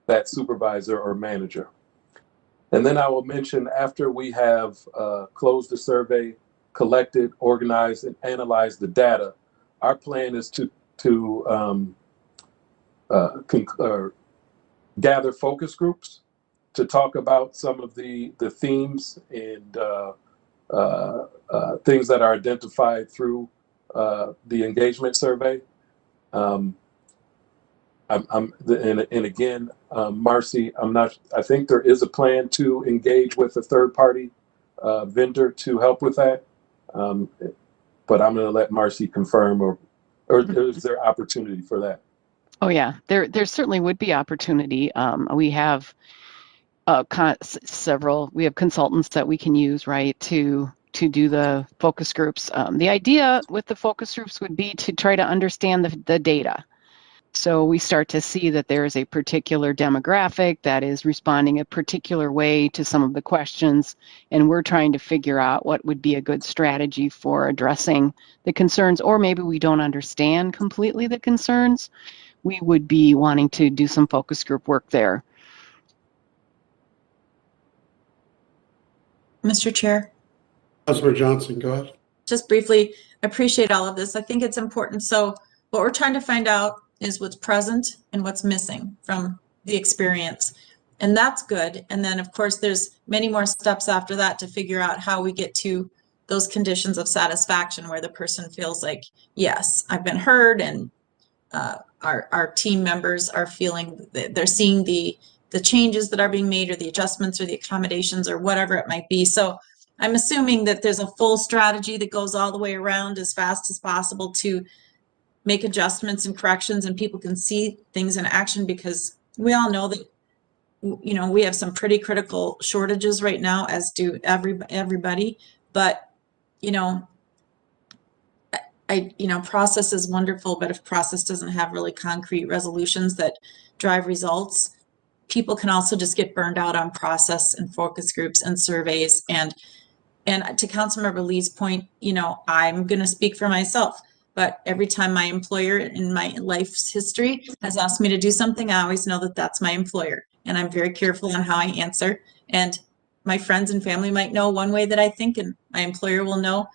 that supervisor or manager. And then I will mention after we have closed the survey, collected, organized, and analyzed the data, our plan is to gather focus groups to talk about some of the themes and things that are identified through the engagement survey. And again, Marcy, I think there is a plan to engage with a third party vendor to help with that. But I'm going to let Marcy confirm, or is there opportunity for that? Oh yeah, there certainly would be opportunity. We have we have consultants that we can use, right, to do the focus groups. The idea with the focus groups would be to try to understand the data. So we start to see that there is a particular demographic that is responding a particular way to some of the questions, and we're trying to figure out what would be a good strategy for addressing the concerns, or maybe we don't understand completely the concerns. We would be wanting to do some focus group work there. Mr. Chair. Councilmember Johnson, go ahead. Just briefly, I appreciate all of this. I think it's important. So what we're trying to find out is what's present and what's missing from the experience. And that's good. And then of course, there's many more steps after that to figure out how we get to those conditions of satisfaction where the person feels like, yes, I've been heard, and our team members are feeling that they're seeing the the changes that are being made or the adjustments or the accommodations or whatever it might be. So I'm assuming that there's a full strategy that goes all the way around as fast as possible to make adjustments and corrections, and people can see things in action, because we all know that, you know, we have some pretty critical shortages right now, as do everybody. But, you know, you know, process is wonderful, but if process doesn't have really concrete resolutions that drive results, people can also just get burned out on process and focus groups and surveys. And to Councilmember Lee's point, you know, I'm going to speak for myself, but every time my employer in my life's history has asked me to do something, I always know that that's my employer. And I'm very careful on how I answer. And my friends and family might know one way that I think, and my employer will know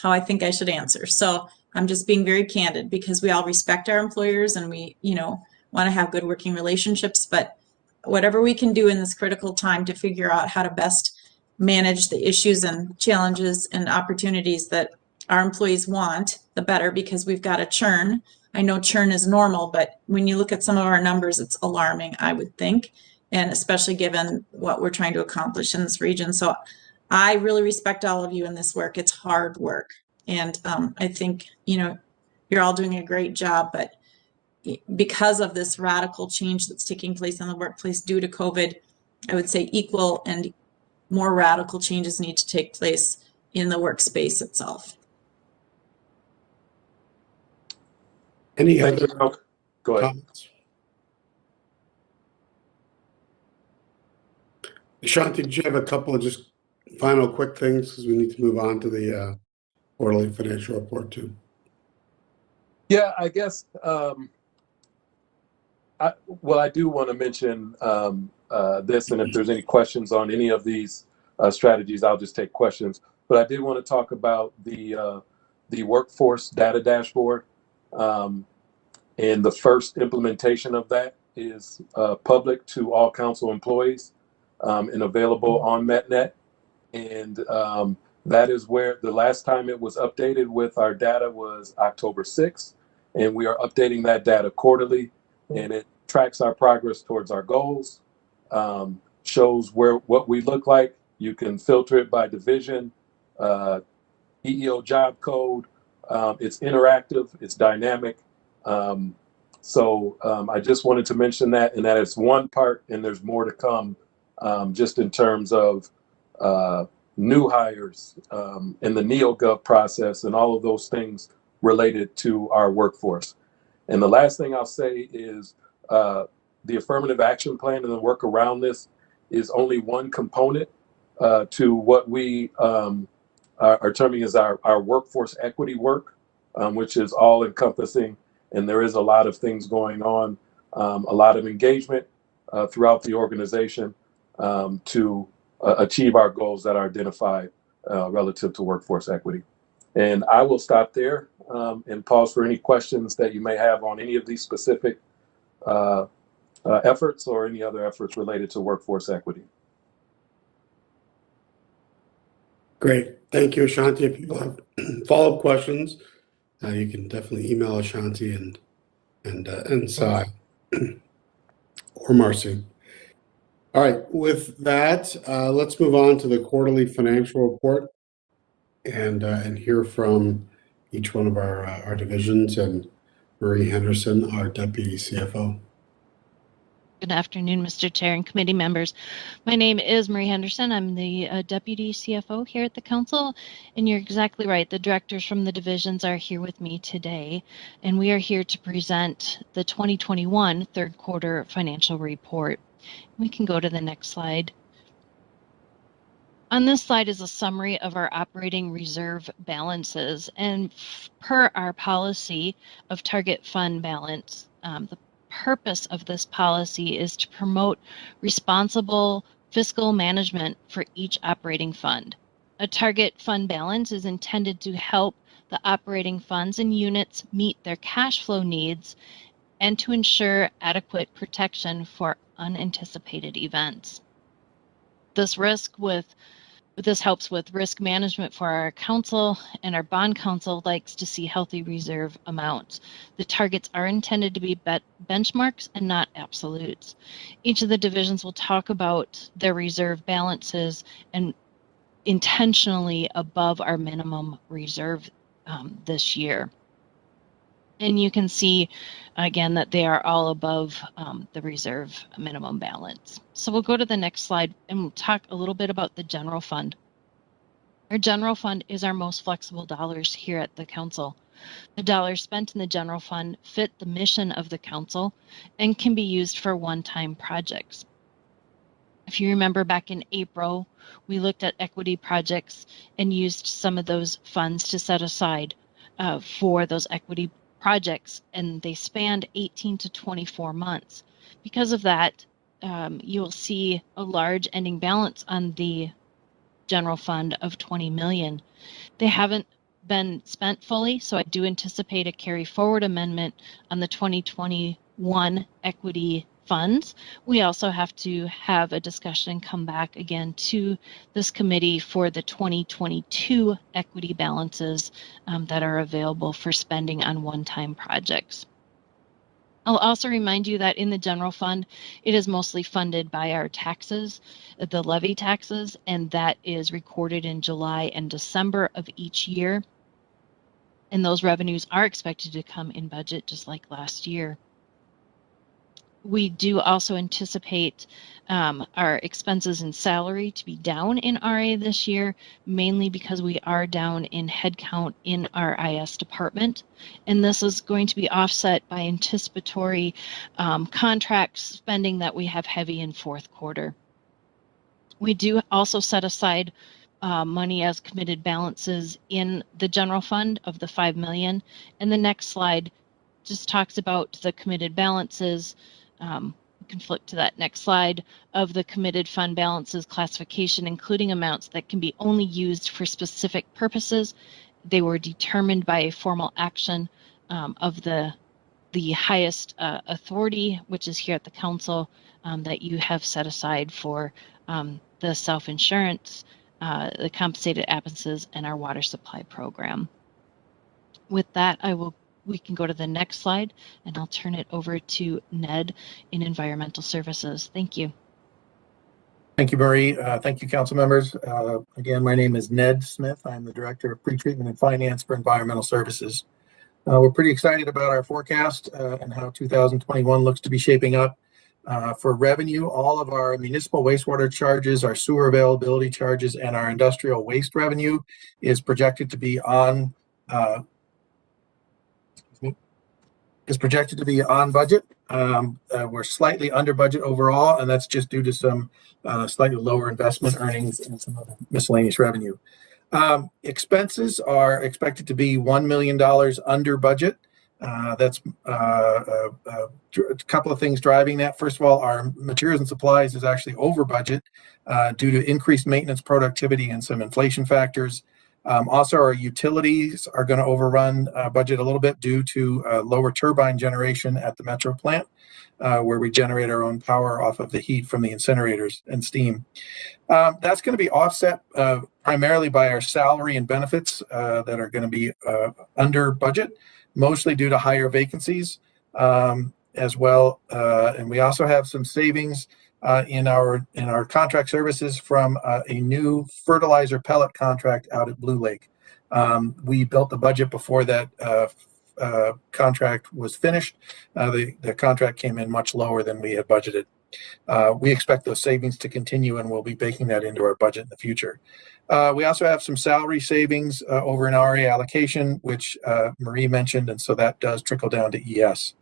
how I think I should answer. So I'm just being very candid, because we all respect our employers and we, you know, want to have good working relationships. But whatever we can do in this critical time to figure out how to best manage the issues and challenges and opportunities that our employees want, the better, because we've got a churn. I know churn is normal, but when you look at some of our numbers, it's alarming, I would think, and especially given what we're trying to accomplish in this region. So I really respect all of you in this work. It's hard work. And I think, you know, you're all doing a great job, but because of this radical change that's taking place in the workplace due to COVID, I would say equal and more radical changes need to take place in the workspace itself. Any Thank other you. Go ahead. comments? Ashanti, did you have a couple of just final quick things, because we need to move on to the quarterly financial report too? Yeah, I guess, I do want to mention this, and if there's any questions on any of these strategies, I'll just take questions. But I did want to talk about the workforce data dashboard. And the first implementation of that is public to all council employees and available on MetNet. And that is where the last time it was updated with our data was October 6th. And we are updating that data quarterly, and it tracks our progress towards our goals, shows what we look like. You can filter it by division, EEO job code. It's interactive, it's dynamic. So I just wanted to mention that, and that is one part, and there's more to come, just in terms of new hires and the NeoGov process and all of those things related to our workforce. And the last thing I'll say is the affirmative action plan and the work around this is only one component to what we are terming as our workforce equity work, which is all encompassing. And there is a lot of things going on, a lot of engagement throughout the organization to achieve our goals that are identified relative to workforce equity. And I will stop there and pause for any questions that you may have on any of these specific efforts or any other efforts related to workforce equity. Great. Thank you, Ashanti. If you have follow-up questions, you can definitely email Ashanti and Sai or Marcy. All right, with that, let's move on to the quarterly financial report and hear from each one of our divisions, and Marie Henderson, our Deputy CFO. Good afternoon, Mr. Chair and committee members. My name is Marie Henderson. I'm the Deputy CFO here at the Council, and you're exactly right. The directors from the divisions are here with me today, and we are here to present the 2021 third quarter financial report. We can go to the next slide. On this slide is a summary of our operating reserve balances, and per our policy of target fund balance, the purpose of this policy is to promote responsible fiscal management for each operating fund. A target fund balance is intended to help the operating funds and units meet their cash flow needs and to ensure adequate protection for unanticipated events. This risk with This helps with risk management for our council, and our bond council likes to see healthy reserve amounts. The targets are intended to be benchmarks and not absolutes. Each of the divisions will talk about their reserve balances and intentionally above our minimum reserve this year. And you can see again that they are all above the reserve minimum balance. So we'll go to the next slide and we'll talk a little bit about the general fund. Our general fund is our most flexible dollars here at the council. The dollars spent in the general fund fit the mission of the council and can be used for one-time projects. If you remember back in April, we looked at equity projects and used some of those funds to set aside for those equity projects, and they spanned 18 to 24 months. Because of that, you'll see a large ending balance on the general fund of 20 million. They haven't been spent fully, so I do anticipate a carry forward amendment on the 2021 equity funds. We also have to have a discussion and come back again to this committee for the 2022 equity balances that are available for spending on one-time projects. I'll also remind you that in the general fund, it is mostly funded by our taxes, the levy taxes, and that is recorded in July and December of each year. And those revenues are expected to come in budget just like last year. We do also anticipate our expenses and salary to be down in RA this year, mainly because we are down in headcount in our IS department. And this is going to be offset by anticipatory contract spending that we have heavy in fourth quarter. We do also set aside money as committed balances in the general fund of the 5 million. And the next slide just talks about the committed balances. We can flip to that next slide of the committed fund balances classification, including amounts that can be only used for specific purposes. They were determined by a formal action of the highest authority, which is here at the council, that you have set aside for the self-insurance, the compensated absences, and our water supply program. With that, we can go to the next slide, and I'll turn it over to Ned in Environmental Services. Thank you. Thank you, Marie. Thank you, council members. Again, my name is Ned Smith. I'm the Director of Pretreatment and Finance for Environmental Services. We're pretty excited about our forecast and how 2021 looks to be shaping up. For revenue, all of our municipal wastewater charges, our sewer availability charges, and our industrial waste revenue is projected to be on budget. We're slightly under budget overall, and that's just due to some slightly lower investment earnings and some other miscellaneous revenue. Expenses are expected to be $1 million under budget. That's a couple of things driving that. First of all, our materials and supplies is actually over budget due to increased maintenance productivity and some inflation factors. Also, our utilities are going to overrun budget a little bit due to lower turbine generation at the Metro plant, where we generate our own power off of the heat from the incinerators and steam. That's going to be offset primarily by our salary and benefits that are going to be under budget, mostly due to higher vacancies as well. And we also have some savings in our contract services from a new fertilizer pellet contract out at Blue Lake. We built the budget before that contract was finished. The contract came in much lower than we had budgeted. We expect those savings to continue, and we'll be baking that into our budget in the future. We also have some salary savings over in RA allocation, which Marie mentioned, and so that does trickle down to ES.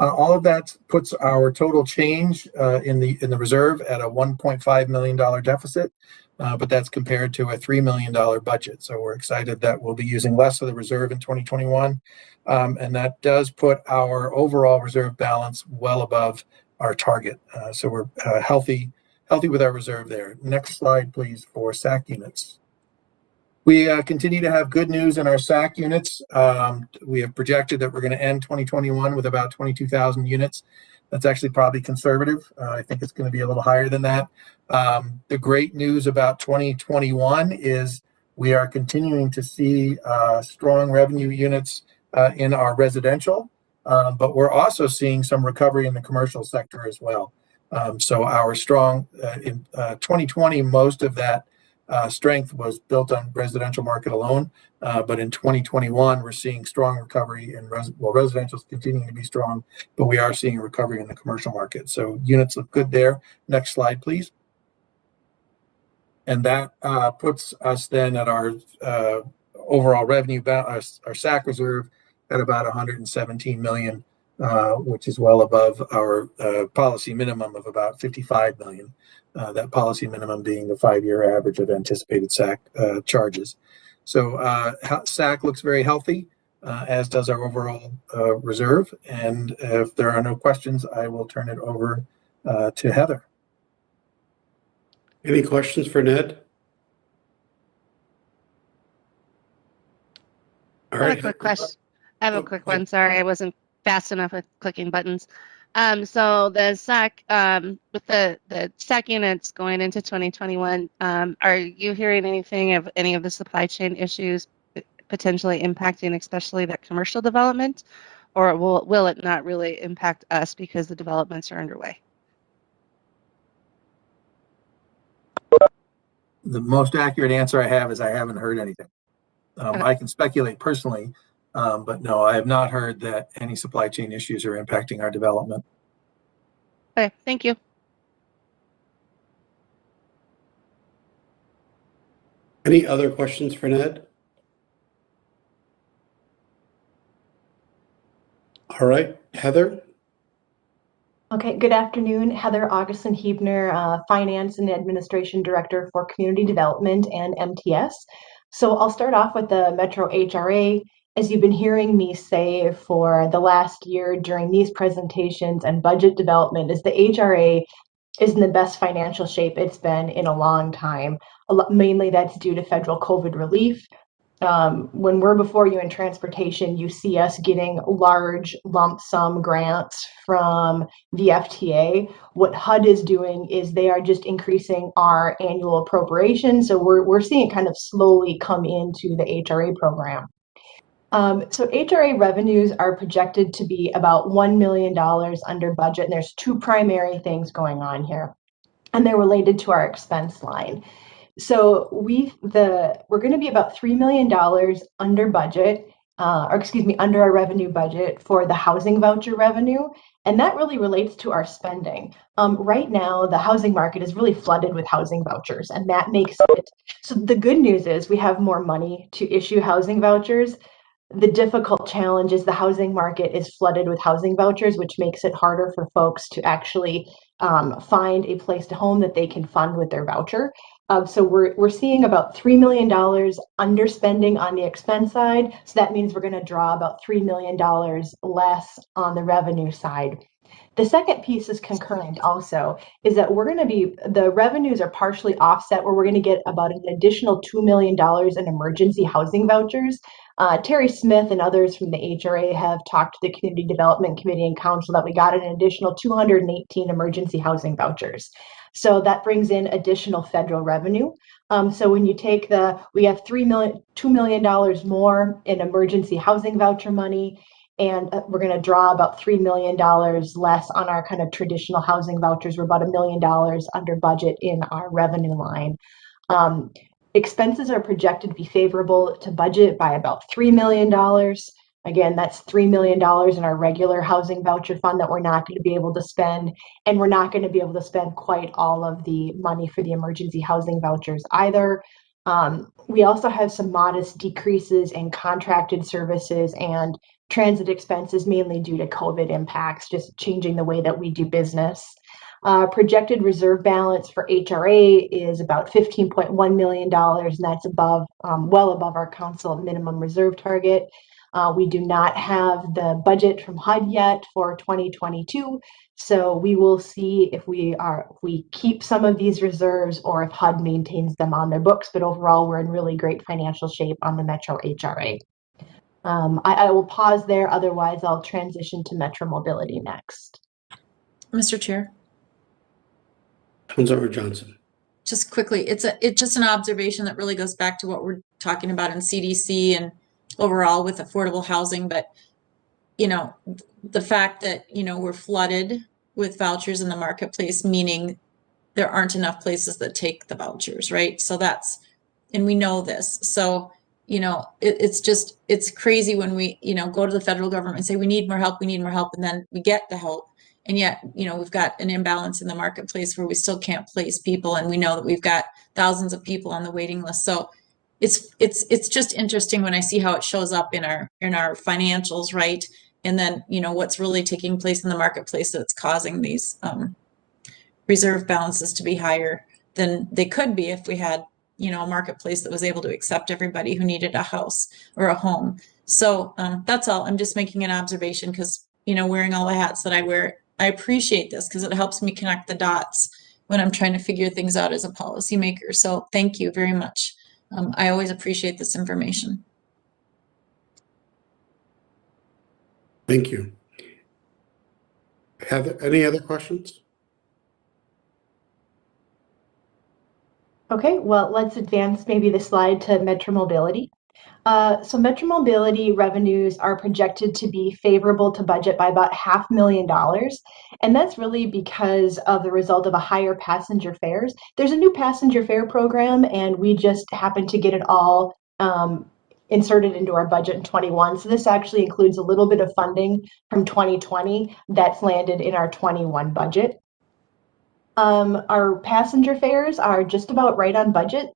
All of that puts our total change in the reserve at a $1.5 million deficit, but that's compared to a $3 million budget. So we're excited that we'll be using less of the reserve in 2021, and that does put our overall reserve balance well above our target. So we're healthy with our reserve there. Next slide, please, for SAC units. We continue to have good news in our SAC units. We have projected that we're going to end 2021 with about 22,000 units. That's actually probably conservative. I think it's going to be a little higher than that. The great news about 2021 is we are continuing to see strong revenue units in our residential, but we're also seeing some recovery in the commercial sector as well. So our strong, in 2020, most of that strength was built on residential market alone. But in 2021, we're seeing strong recovery in residential is continuing to be strong, but we are seeing a recovery in the commercial market. So units look good there. Next slide, please. And that puts us then at our overall revenue, our SAC reserve at about 117 million, which is well above our policy minimum of about 55 million. That policy minimum being the 5-year average of anticipated SAC charges. So SAC looks very healthy, as does our overall reserve. And if there are no questions, I will turn it over to Heather. Any questions for Ned? All right. I have a quick question. I have a quick one. Sorry, I wasn't fast enough with clicking buttons. So the SAC, with the SAC units going into 2021, are you hearing anything of any of the supply chain issues potentially impacting, especially that commercial development, or will it not really impact us because the developments are underway? The most accurate answer I have is I haven't heard anything. I can speculate personally, but no, I have not heard that any supply chain issues are impacting our development. Okay, thank you. Any other questions for Ned? All right, Heather. Okay, good afternoon. Heather Augustin-Hebner, Finance and Administration Director for Community Development and MTS. So I'll start off with the Metro HRA. As you've been hearing me say for the last year during these presentations and budget development, is the HRA is in the best financial shape it's been in a long time. Mainly that's due to federal COVID relief. When we're before you in transportation, you see us getting large lump sum grants from the FTA. What HUD is doing is they are just increasing our annual appropriation. So we're seeing it kind of slowly come into the HRA program. So HRA revenues are projected to be about $1 million under budget. And there's two primary things going on here, and they're related to our expense line. So we're going to be about $3 million under budget, under our revenue budget for the housing voucher revenue. And that really relates to our spending. Right now, the housing market is really flooded with housing vouchers, and that makes it. So the good news is we have more money to issue housing vouchers. The difficult challenge is the housing market is flooded with housing vouchers, which makes it harder for folks to actually find a place to home that they can fund with their voucher. So we're seeing about $3 million underspending on the expense side. So that means we're going to draw about $3 million less on the revenue side. The second piece is concurrent also, is that the revenues are partially offset where we're going to get about an additional $2 million in emergency housing vouchers. Terry Smith and others from the HRA have talked to the Community Development Committee and Council that we got an additional 218 emergency housing vouchers. So that brings in additional federal revenue. So when you take we have $2 million more in emergency housing voucher money, and we're going to draw about $3 million less on our kind of traditional housing vouchers. We're about $1 million under budget in our revenue line. Expenses are projected to be favorable to budget by about $3 million. Again, that's $3 million in our regular housing voucher fund that we're not going to be able to spend, and we're not going to be able to spend quite all of the money for the emergency housing vouchers either. We also have some modest decreases in contracted services and transit expenses, mainly due to COVID impacts, just changing the way that we do business. Projected reserve balance for HRA is about $15.1 million, and that's well above our council minimum reserve target. We do not have the budget from HUD yet for 2022, so we will see if we keep some of these reserves or if HUD maintains them on their books. But overall, we're in really great financial shape on the Metro HRA. I will pause there. Otherwise, I'll transition to Metro Mobility next. Mr. Chair, Councilmember Johnson. just quickly, it's just an observation that really goes back to what we're talking about in CDC and overall with affordable housing. But, you know, the fact that, you know, we're flooded with vouchers in the marketplace, meaning there aren't enough places that take the vouchers, right? So that's, and we know this. So, you know, it's crazy when we, you know, go to the federal government and say, we need more help, and then we get the help. And yet, you know, we've got an imbalance in the marketplace where we still can't place people. And we know that we've got thousands of people on the waiting list. So it's just interesting when I see how it shows up in our financials, right? And then, you know, what's really taking place in the marketplace that's causing these reserve balances to be higher than they could be if we had, you know, a marketplace that was able to accept everybody who needed a house or a home. So that's all. I'm just making an observation because, you know, wearing all the hats that I wear, I appreciate this because it helps me connect the dots when I'm trying to figure things out as a policymaker. So thank you very much. I always appreciate this information. Thank you. Have any other questions? Okay, well, let's advance maybe the slide to Metro Mobility. So Metro Mobility revenues are projected to be favorable to budget by about $500,000. And that's really because of the result of a higher passenger fares. There's a new passenger fare program, and we just happened to get it all inserted into our budget in 21. So this actually includes a little bit of funding from 2020 that's landed in our 21 budget. Our passenger fares are just about right on budget.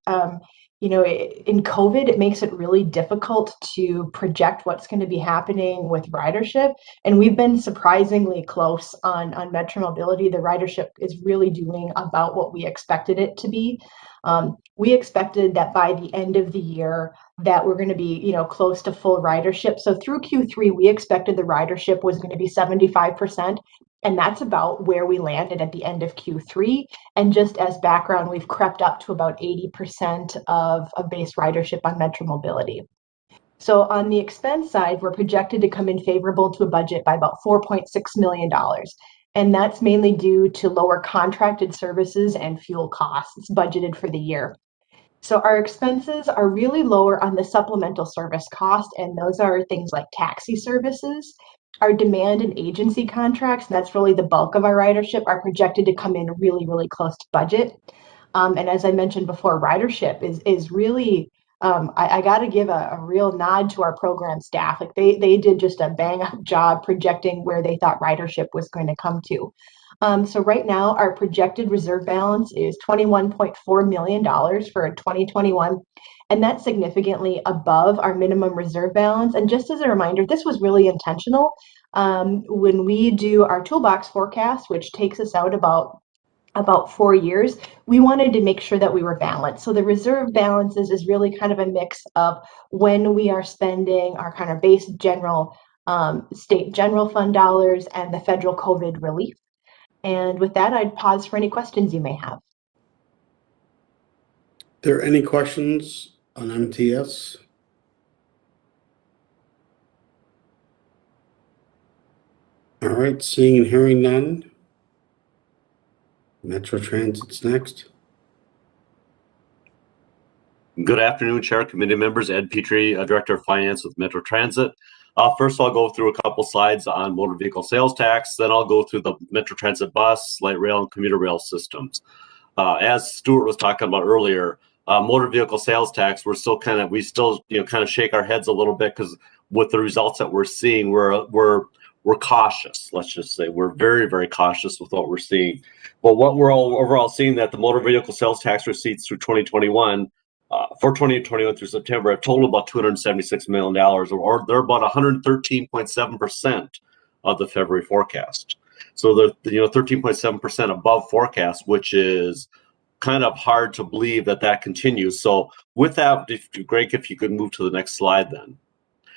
You know, in COVID, it makes it really difficult to project what's going to be happening with ridership. And we've been surprisingly close on Metro Mobility. The ridership is really doing about what we expected it to be. We expected that by the end of the year that we're going to be, you know, close to full ridership. So through Q3, we expected the ridership was going to be 75%. And that's about where we landed at the end of Q3. And just as background, we've crept up to about 80% of base ridership on Metro Mobility. So on the expense side, we're projected to come in favorable to a budget by about $4.6 million. And that's mainly due to lower contracted services and fuel costs budgeted for the year. So our expenses are really lower on the supplemental service cost, and those are things like taxi services. Our demand and agency contracts, and that's really the bulk of our ridership, are projected to come in really, really close to budget. And as I mentioned before, ridership is really, I got to give a real nod to our program staff. Like they did just a bang up job projecting where they thought ridership was going to come to. So right now, our projected reserve balance is $21.4 million for 2021. And that's significantly above our minimum reserve balance. And just as a reminder, this was really intentional. When we do our toolbox forecast, which takes us out about 4 years, we wanted to make sure that we were balanced. So the reserve balances is really kind of a mix of when we are spending our kind of base general state general fund dollars and the federal COVID relief. And with that, I'd pause for any questions you may have. Are there any questions on MTS? All right, seeing and hearing none. Metro Transit's next. Good afternoon, Chair, committee members. Ed Petrie, Director of Finance with Metro Transit. First, I'll go through a couple slides on motor vehicle sales tax. Then I'll go through the Metro Transit bus, light rail, and commuter rail systems. As Stewart was talking about earlier, motor vehicle sales tax, we still kind of shake our heads a little bit because with the results that we're seeing, we're cautious. Let's just say we're very, very cautious with what we're seeing. But what we're overall seeing that the motor vehicle sales tax receipts through 2021. For 2021 through September, a total about $276 million, or they're about 113.7% of the February forecast. So they're 13.7% above forecast, which is kind of hard to believe that continues. So with that, Greg, if you could move to the next slide then.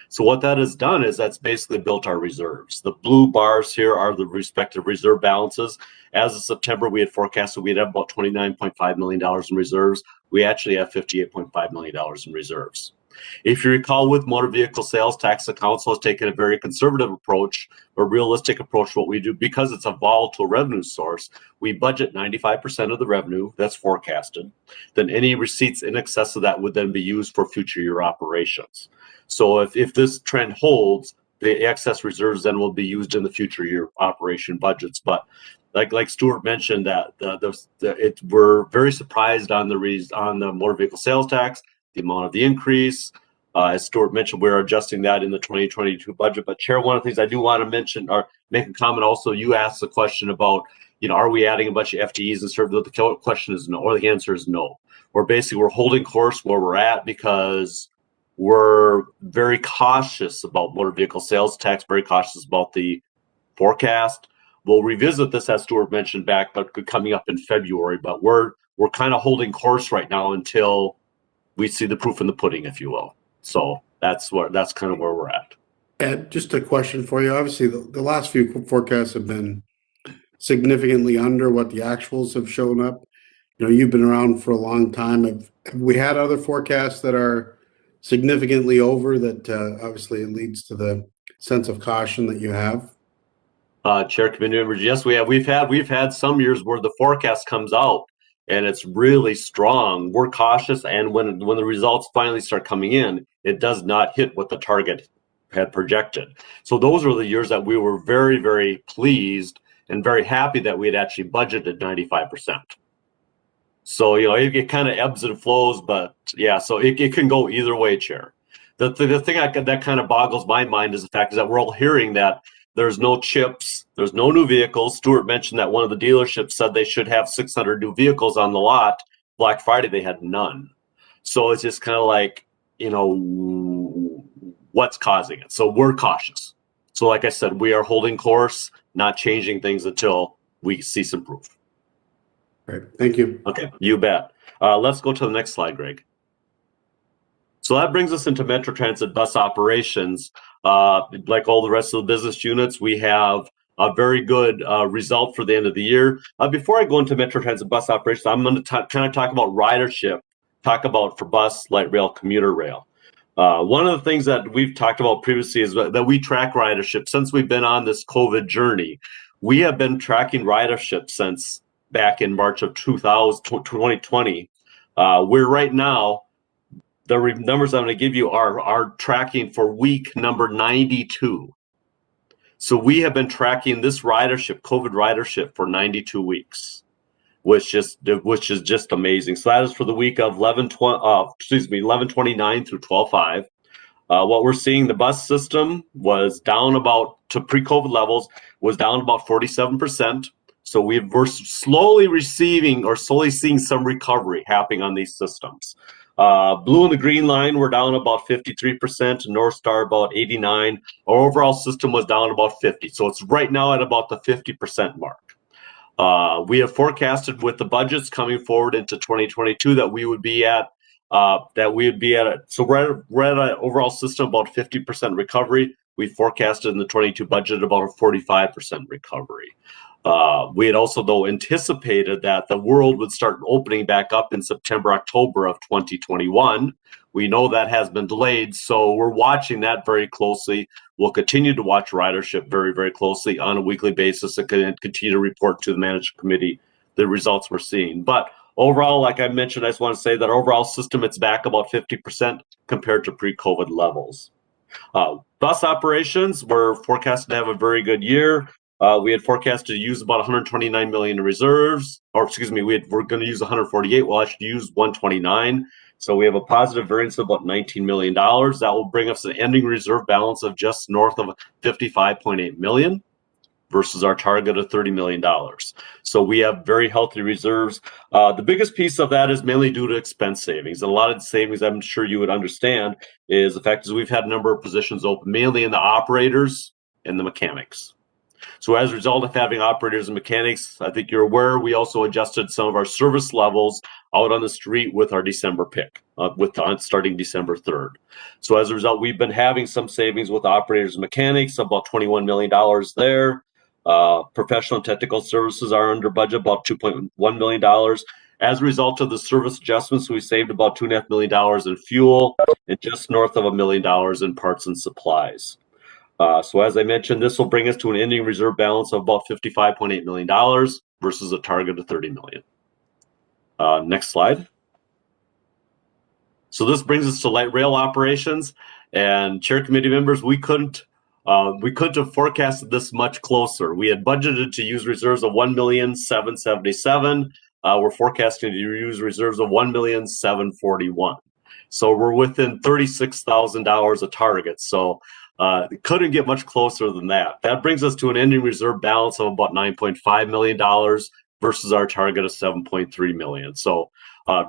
So what that has done is that's basically built our reserves. The blue bars here are the respective reserve balances. As of September, we had forecasted we'd have about $29.5 million in reserves. We actually have $58.5 million in reserves. If you recall, with motor vehicle sales tax, the council has taken a very conservative approach, a realistic approach to what we do, because it's a volatile revenue source. We budget 95% of the revenue that's forecasted. Then any receipts in excess of that would then be used for future year operations. So if this trend holds, the excess reserves then will be used in the future year operation budgets. But like Stewart mentioned, that we're very surprised on the motor vehicle sales tax, the amount of the increase. As Stewart mentioned, we're adjusting that in the 2022 budget. But Chair, one of the things I do want to mention or make a comment also, you asked the question about, are we adding a bunch of FTEs and service? The question is no, or the answer is no. We're holding course where we're at because we're very cautious about motor vehicle sales tax, very cautious about the forecast. We'll revisit this, as Stewart mentioned, but coming up in February. But we're kind of holding course right now until we see the proof in the pudding, if you will. So that's kind of where we're at. Ed, just a question for you. Obviously, the last few forecasts have been significantly under what the actuals have shown up. You've been around for a long time. Have we had other forecasts that are significantly over that obviously it leads to the sense of caution that you have? Chair, committee members, yes, we have. We've had some years where the forecast comes out and it's really strong. We're cautious, and when the results finally start coming in, it does not hit what the target had projected. So those were the years that we were very, very pleased and very happy that we had actually budgeted 95%. So it kind of ebbs and flows, but yeah, so it can go either way, Chair. The thing that kind of boggles my mind is the fact is that we're all hearing that there's no chips, there's no new vehicles. Stewart mentioned that one of the dealerships said they should have 600 new vehicles on the lot. Black Friday, they had none. So it's just kind of like, what's causing it? So we're cautious. So like I said, we are holding course, not changing things until we see some proof. Great, thank you. Okay, you bet. Let's go to the next slide, Greg. So that brings us into Metro Transit bus operations. Like all the rest of the business units, we have a very good result for the end of the year. Before I go into Metro Transit bus operations, I'm going to kind of talk about ridership, talk about for bus, light rail, commuter rail. One of the things that we've talked about previously is that we track ridership. Since we've been on this COVID journey, we have been tracking ridership since back in March of 2020. We're right now, the numbers I'm going to give you are tracking for week number 92. So we have been tracking this ridership, COVID ridership, for 92 weeks, which is just amazing. So that is for the week of 11/29 through 12/5. What we're seeing, the bus system was down about to pre-COVID levels, was down about 47%. So we're slowly seeing some recovery happening on these systems. Blue and the green line were down about 53%, North Star about 89%. Our overall system was down about 50%. So it's right now at about the 50% mark. We have forecasted with the budgets coming forward into 2022 that we would be at, so we're at an overall system about 50% recovery. We forecasted in the 22 budget about a 45% recovery. We had also, though, anticipated that the world would start opening back up in September, October of 2021. We know that has been delayed, so we're watching that very closely. We'll continue to watch ridership very, very closely on a weekly basis and continue to report to the management committee the results we're seeing. But overall, like I mentioned, I just want to say that our overall system, it's back about 50% compared to pre-COVID levels. Bus operations, we're forecasted to have a very good year. We had forecasted to use about 129 million in reserves, or excuse me, we're going to use 148. We'll actually use 129. So we have a positive variance of about $19 million. That will bring us an ending reserve balance of just north of 55.8 million versus our target of $30 million. So we have very healthy reserves. The biggest piece of that is mainly due to expense savings. And a lot of the savings, I'm sure you would understand, is the fact is we've had a number of positions open, mainly in the operators and the mechanics. So as a result of having operators and mechanics, I think you're aware, we also adjusted some of our service levels out on the street with our December pick, starting December 3rd. So as a result, we've been having some savings with operators and mechanics, about $21 million there. Professional and technical services are under budget, about $2.1 million. As a result of the service adjustments, we saved about $2.5 million in fuel and just north of $1 million in parts and supplies. So as I mentioned, this will bring us to an ending reserve balance of about $55.8 million versus a target of $30 million. Next slide. So this brings us to light rail operations, and chair committee members, we couldn't have forecasted this much closer. We had budgeted to use reserves of $1,777,000. We're forecasting to use reserves of $1,741,000. So we're within $36,000 of target. So it couldn't get much closer than that. That brings us to an ending reserve balance of about $9.5 million versus our target of $7.3 million. So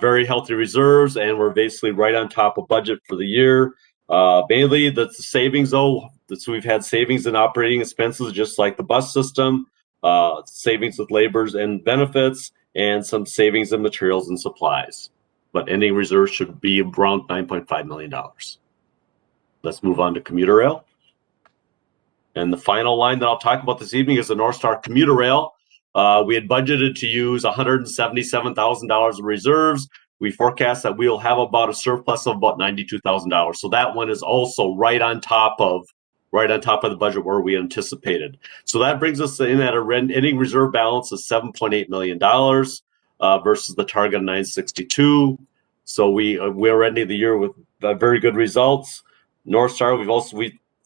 very healthy reserves, and we're basically right on top of budget for the year. Mainly the savings, though, so we've had savings in operating expenses, just like the bus system, savings with labors and benefits, and some savings in materials and supplies. But ending reserves should be around $9.5 million. Let's move on to commuter rail. And the final line that I'll talk about this evening is the North Star commuter rail. We had budgeted to use $177,000 of reserves. We forecast that we'll have about a surplus of about $92,000. So that one is also right on top of the budget where we anticipated. So that brings us in at a ending reserve balance of $7.8 million versus the target of $962. So we're ending the year with very good results. North Star,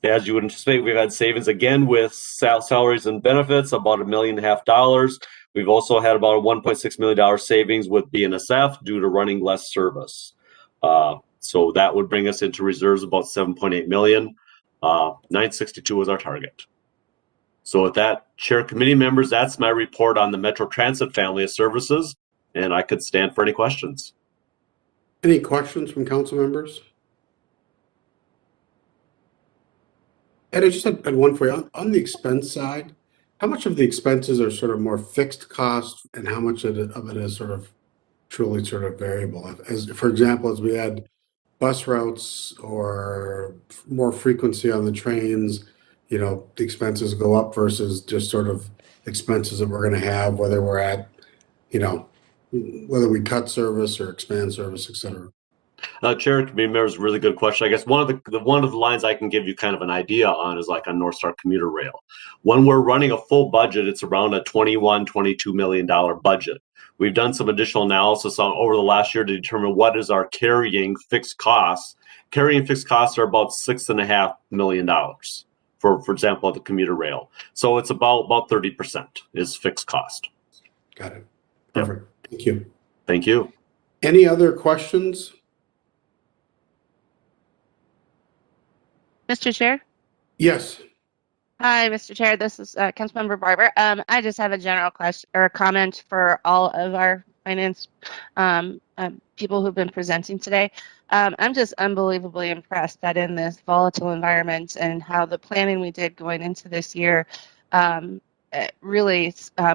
as you would anticipate, we've had savings again with salaries and benefits, about $1.5 million. We've also had about a $1.6 million savings with BNSF due to running less service. So that would bring us into reserves about $7.8 million. 962 was our target. So with that, Chair committee members, that's my report on the Metro Transit family of services, and I could stand for any questions. Any questions from council members? Ed, I just had one for you. On the expense side, how much of the expenses are sort of more fixed cost and how much of it is sort of truly sort of variable? As for example, as we add bus routes or more frequency on the trains, the expenses go up versus just sort of expenses that we're going to have, whether we're at, whether we cut service or expand service, et cetera. Chair committee members, really good question. I guess one of the lines I can give you kind of an idea on is like on North Star commuter rail. When we're running a full budget, it's around a $21-22 million budget. We've done some additional analysis over the last year to determine what is our carrying fixed costs. Carrying fixed costs are about $6.5 million for example, the commuter rail. So it's about 30% is fixed cost. Got it. Perfect. Thank you. Thank you. Any other questions? Mr. Chair? Yes. Hi, Mr. Chair. This is Councilmember Barber. I just have a general question or a comment for all of our finance people who've been presenting today. I'm just unbelievably impressed that in this volatile environment and how the planning we did going into this year really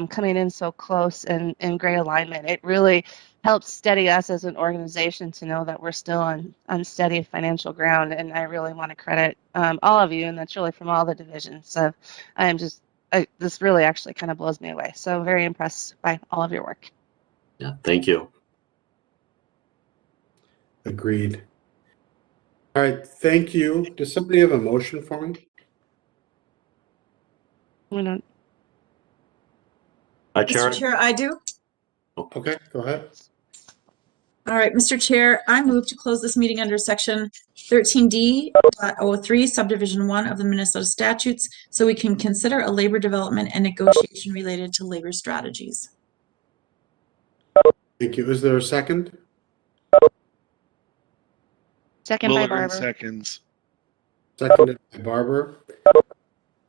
coming in so close and in great alignment. It really helps steady us as an organization to know that we're still on steady financial ground. And I really want to credit all of you, and that's really from all the divisions. So this really actually kind of blows me away. So very impressed by all of your work. Yeah, thank you. Agreed. All right, thank you. Does somebody have a motion for me? We don't. Mr. Chair, I do. Okay, go ahead. All right, Mr. Chair, I move to close this meeting under section 13D.03 subdivision 1 of the Minnesota statutes so we can consider a labor development and negotiation related to labor strategies. Thank you. Is there a second? Second by Mulligan Barber. seconds. Seconded by Barber.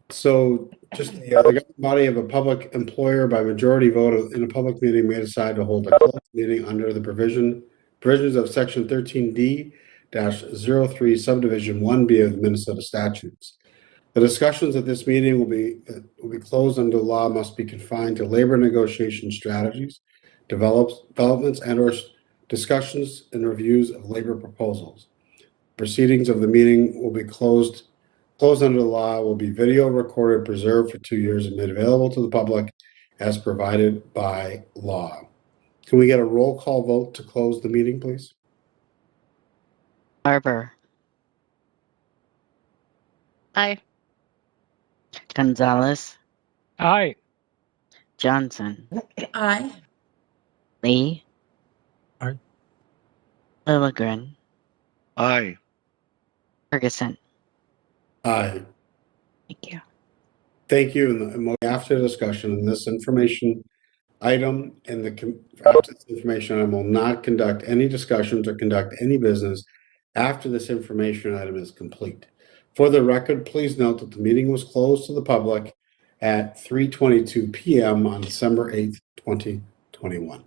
So just the governing body of a public employer by majority vote in a public meeting may decide to hold a closed meeting under the provisions of section 13D-03 subdivision 1B of the Minnesota statutes. The discussions at this meeting will be closed under the law must be confined to labor negotiation strategies, developments and or discussions and reviews of labor proposals. Proceedings of the meeting will be closed under the law, will be video recorded, preserved for 2 years, and made available to the public as provided by law. Can we get a roll call vote to close the meeting, please? Barber, Aye. Gonzalez, Aye. Johnson, Aye. Lee, Aye. Lilligren, Aye. Ferguson. Aye. Thank you. Thank you. And after discussion on this information item and after this information item will not conduct any discussions or conduct any business after this information item is complete. For the record, please note that the meeting was closed to the public at 3:22 p.m. on December 8th, 2021.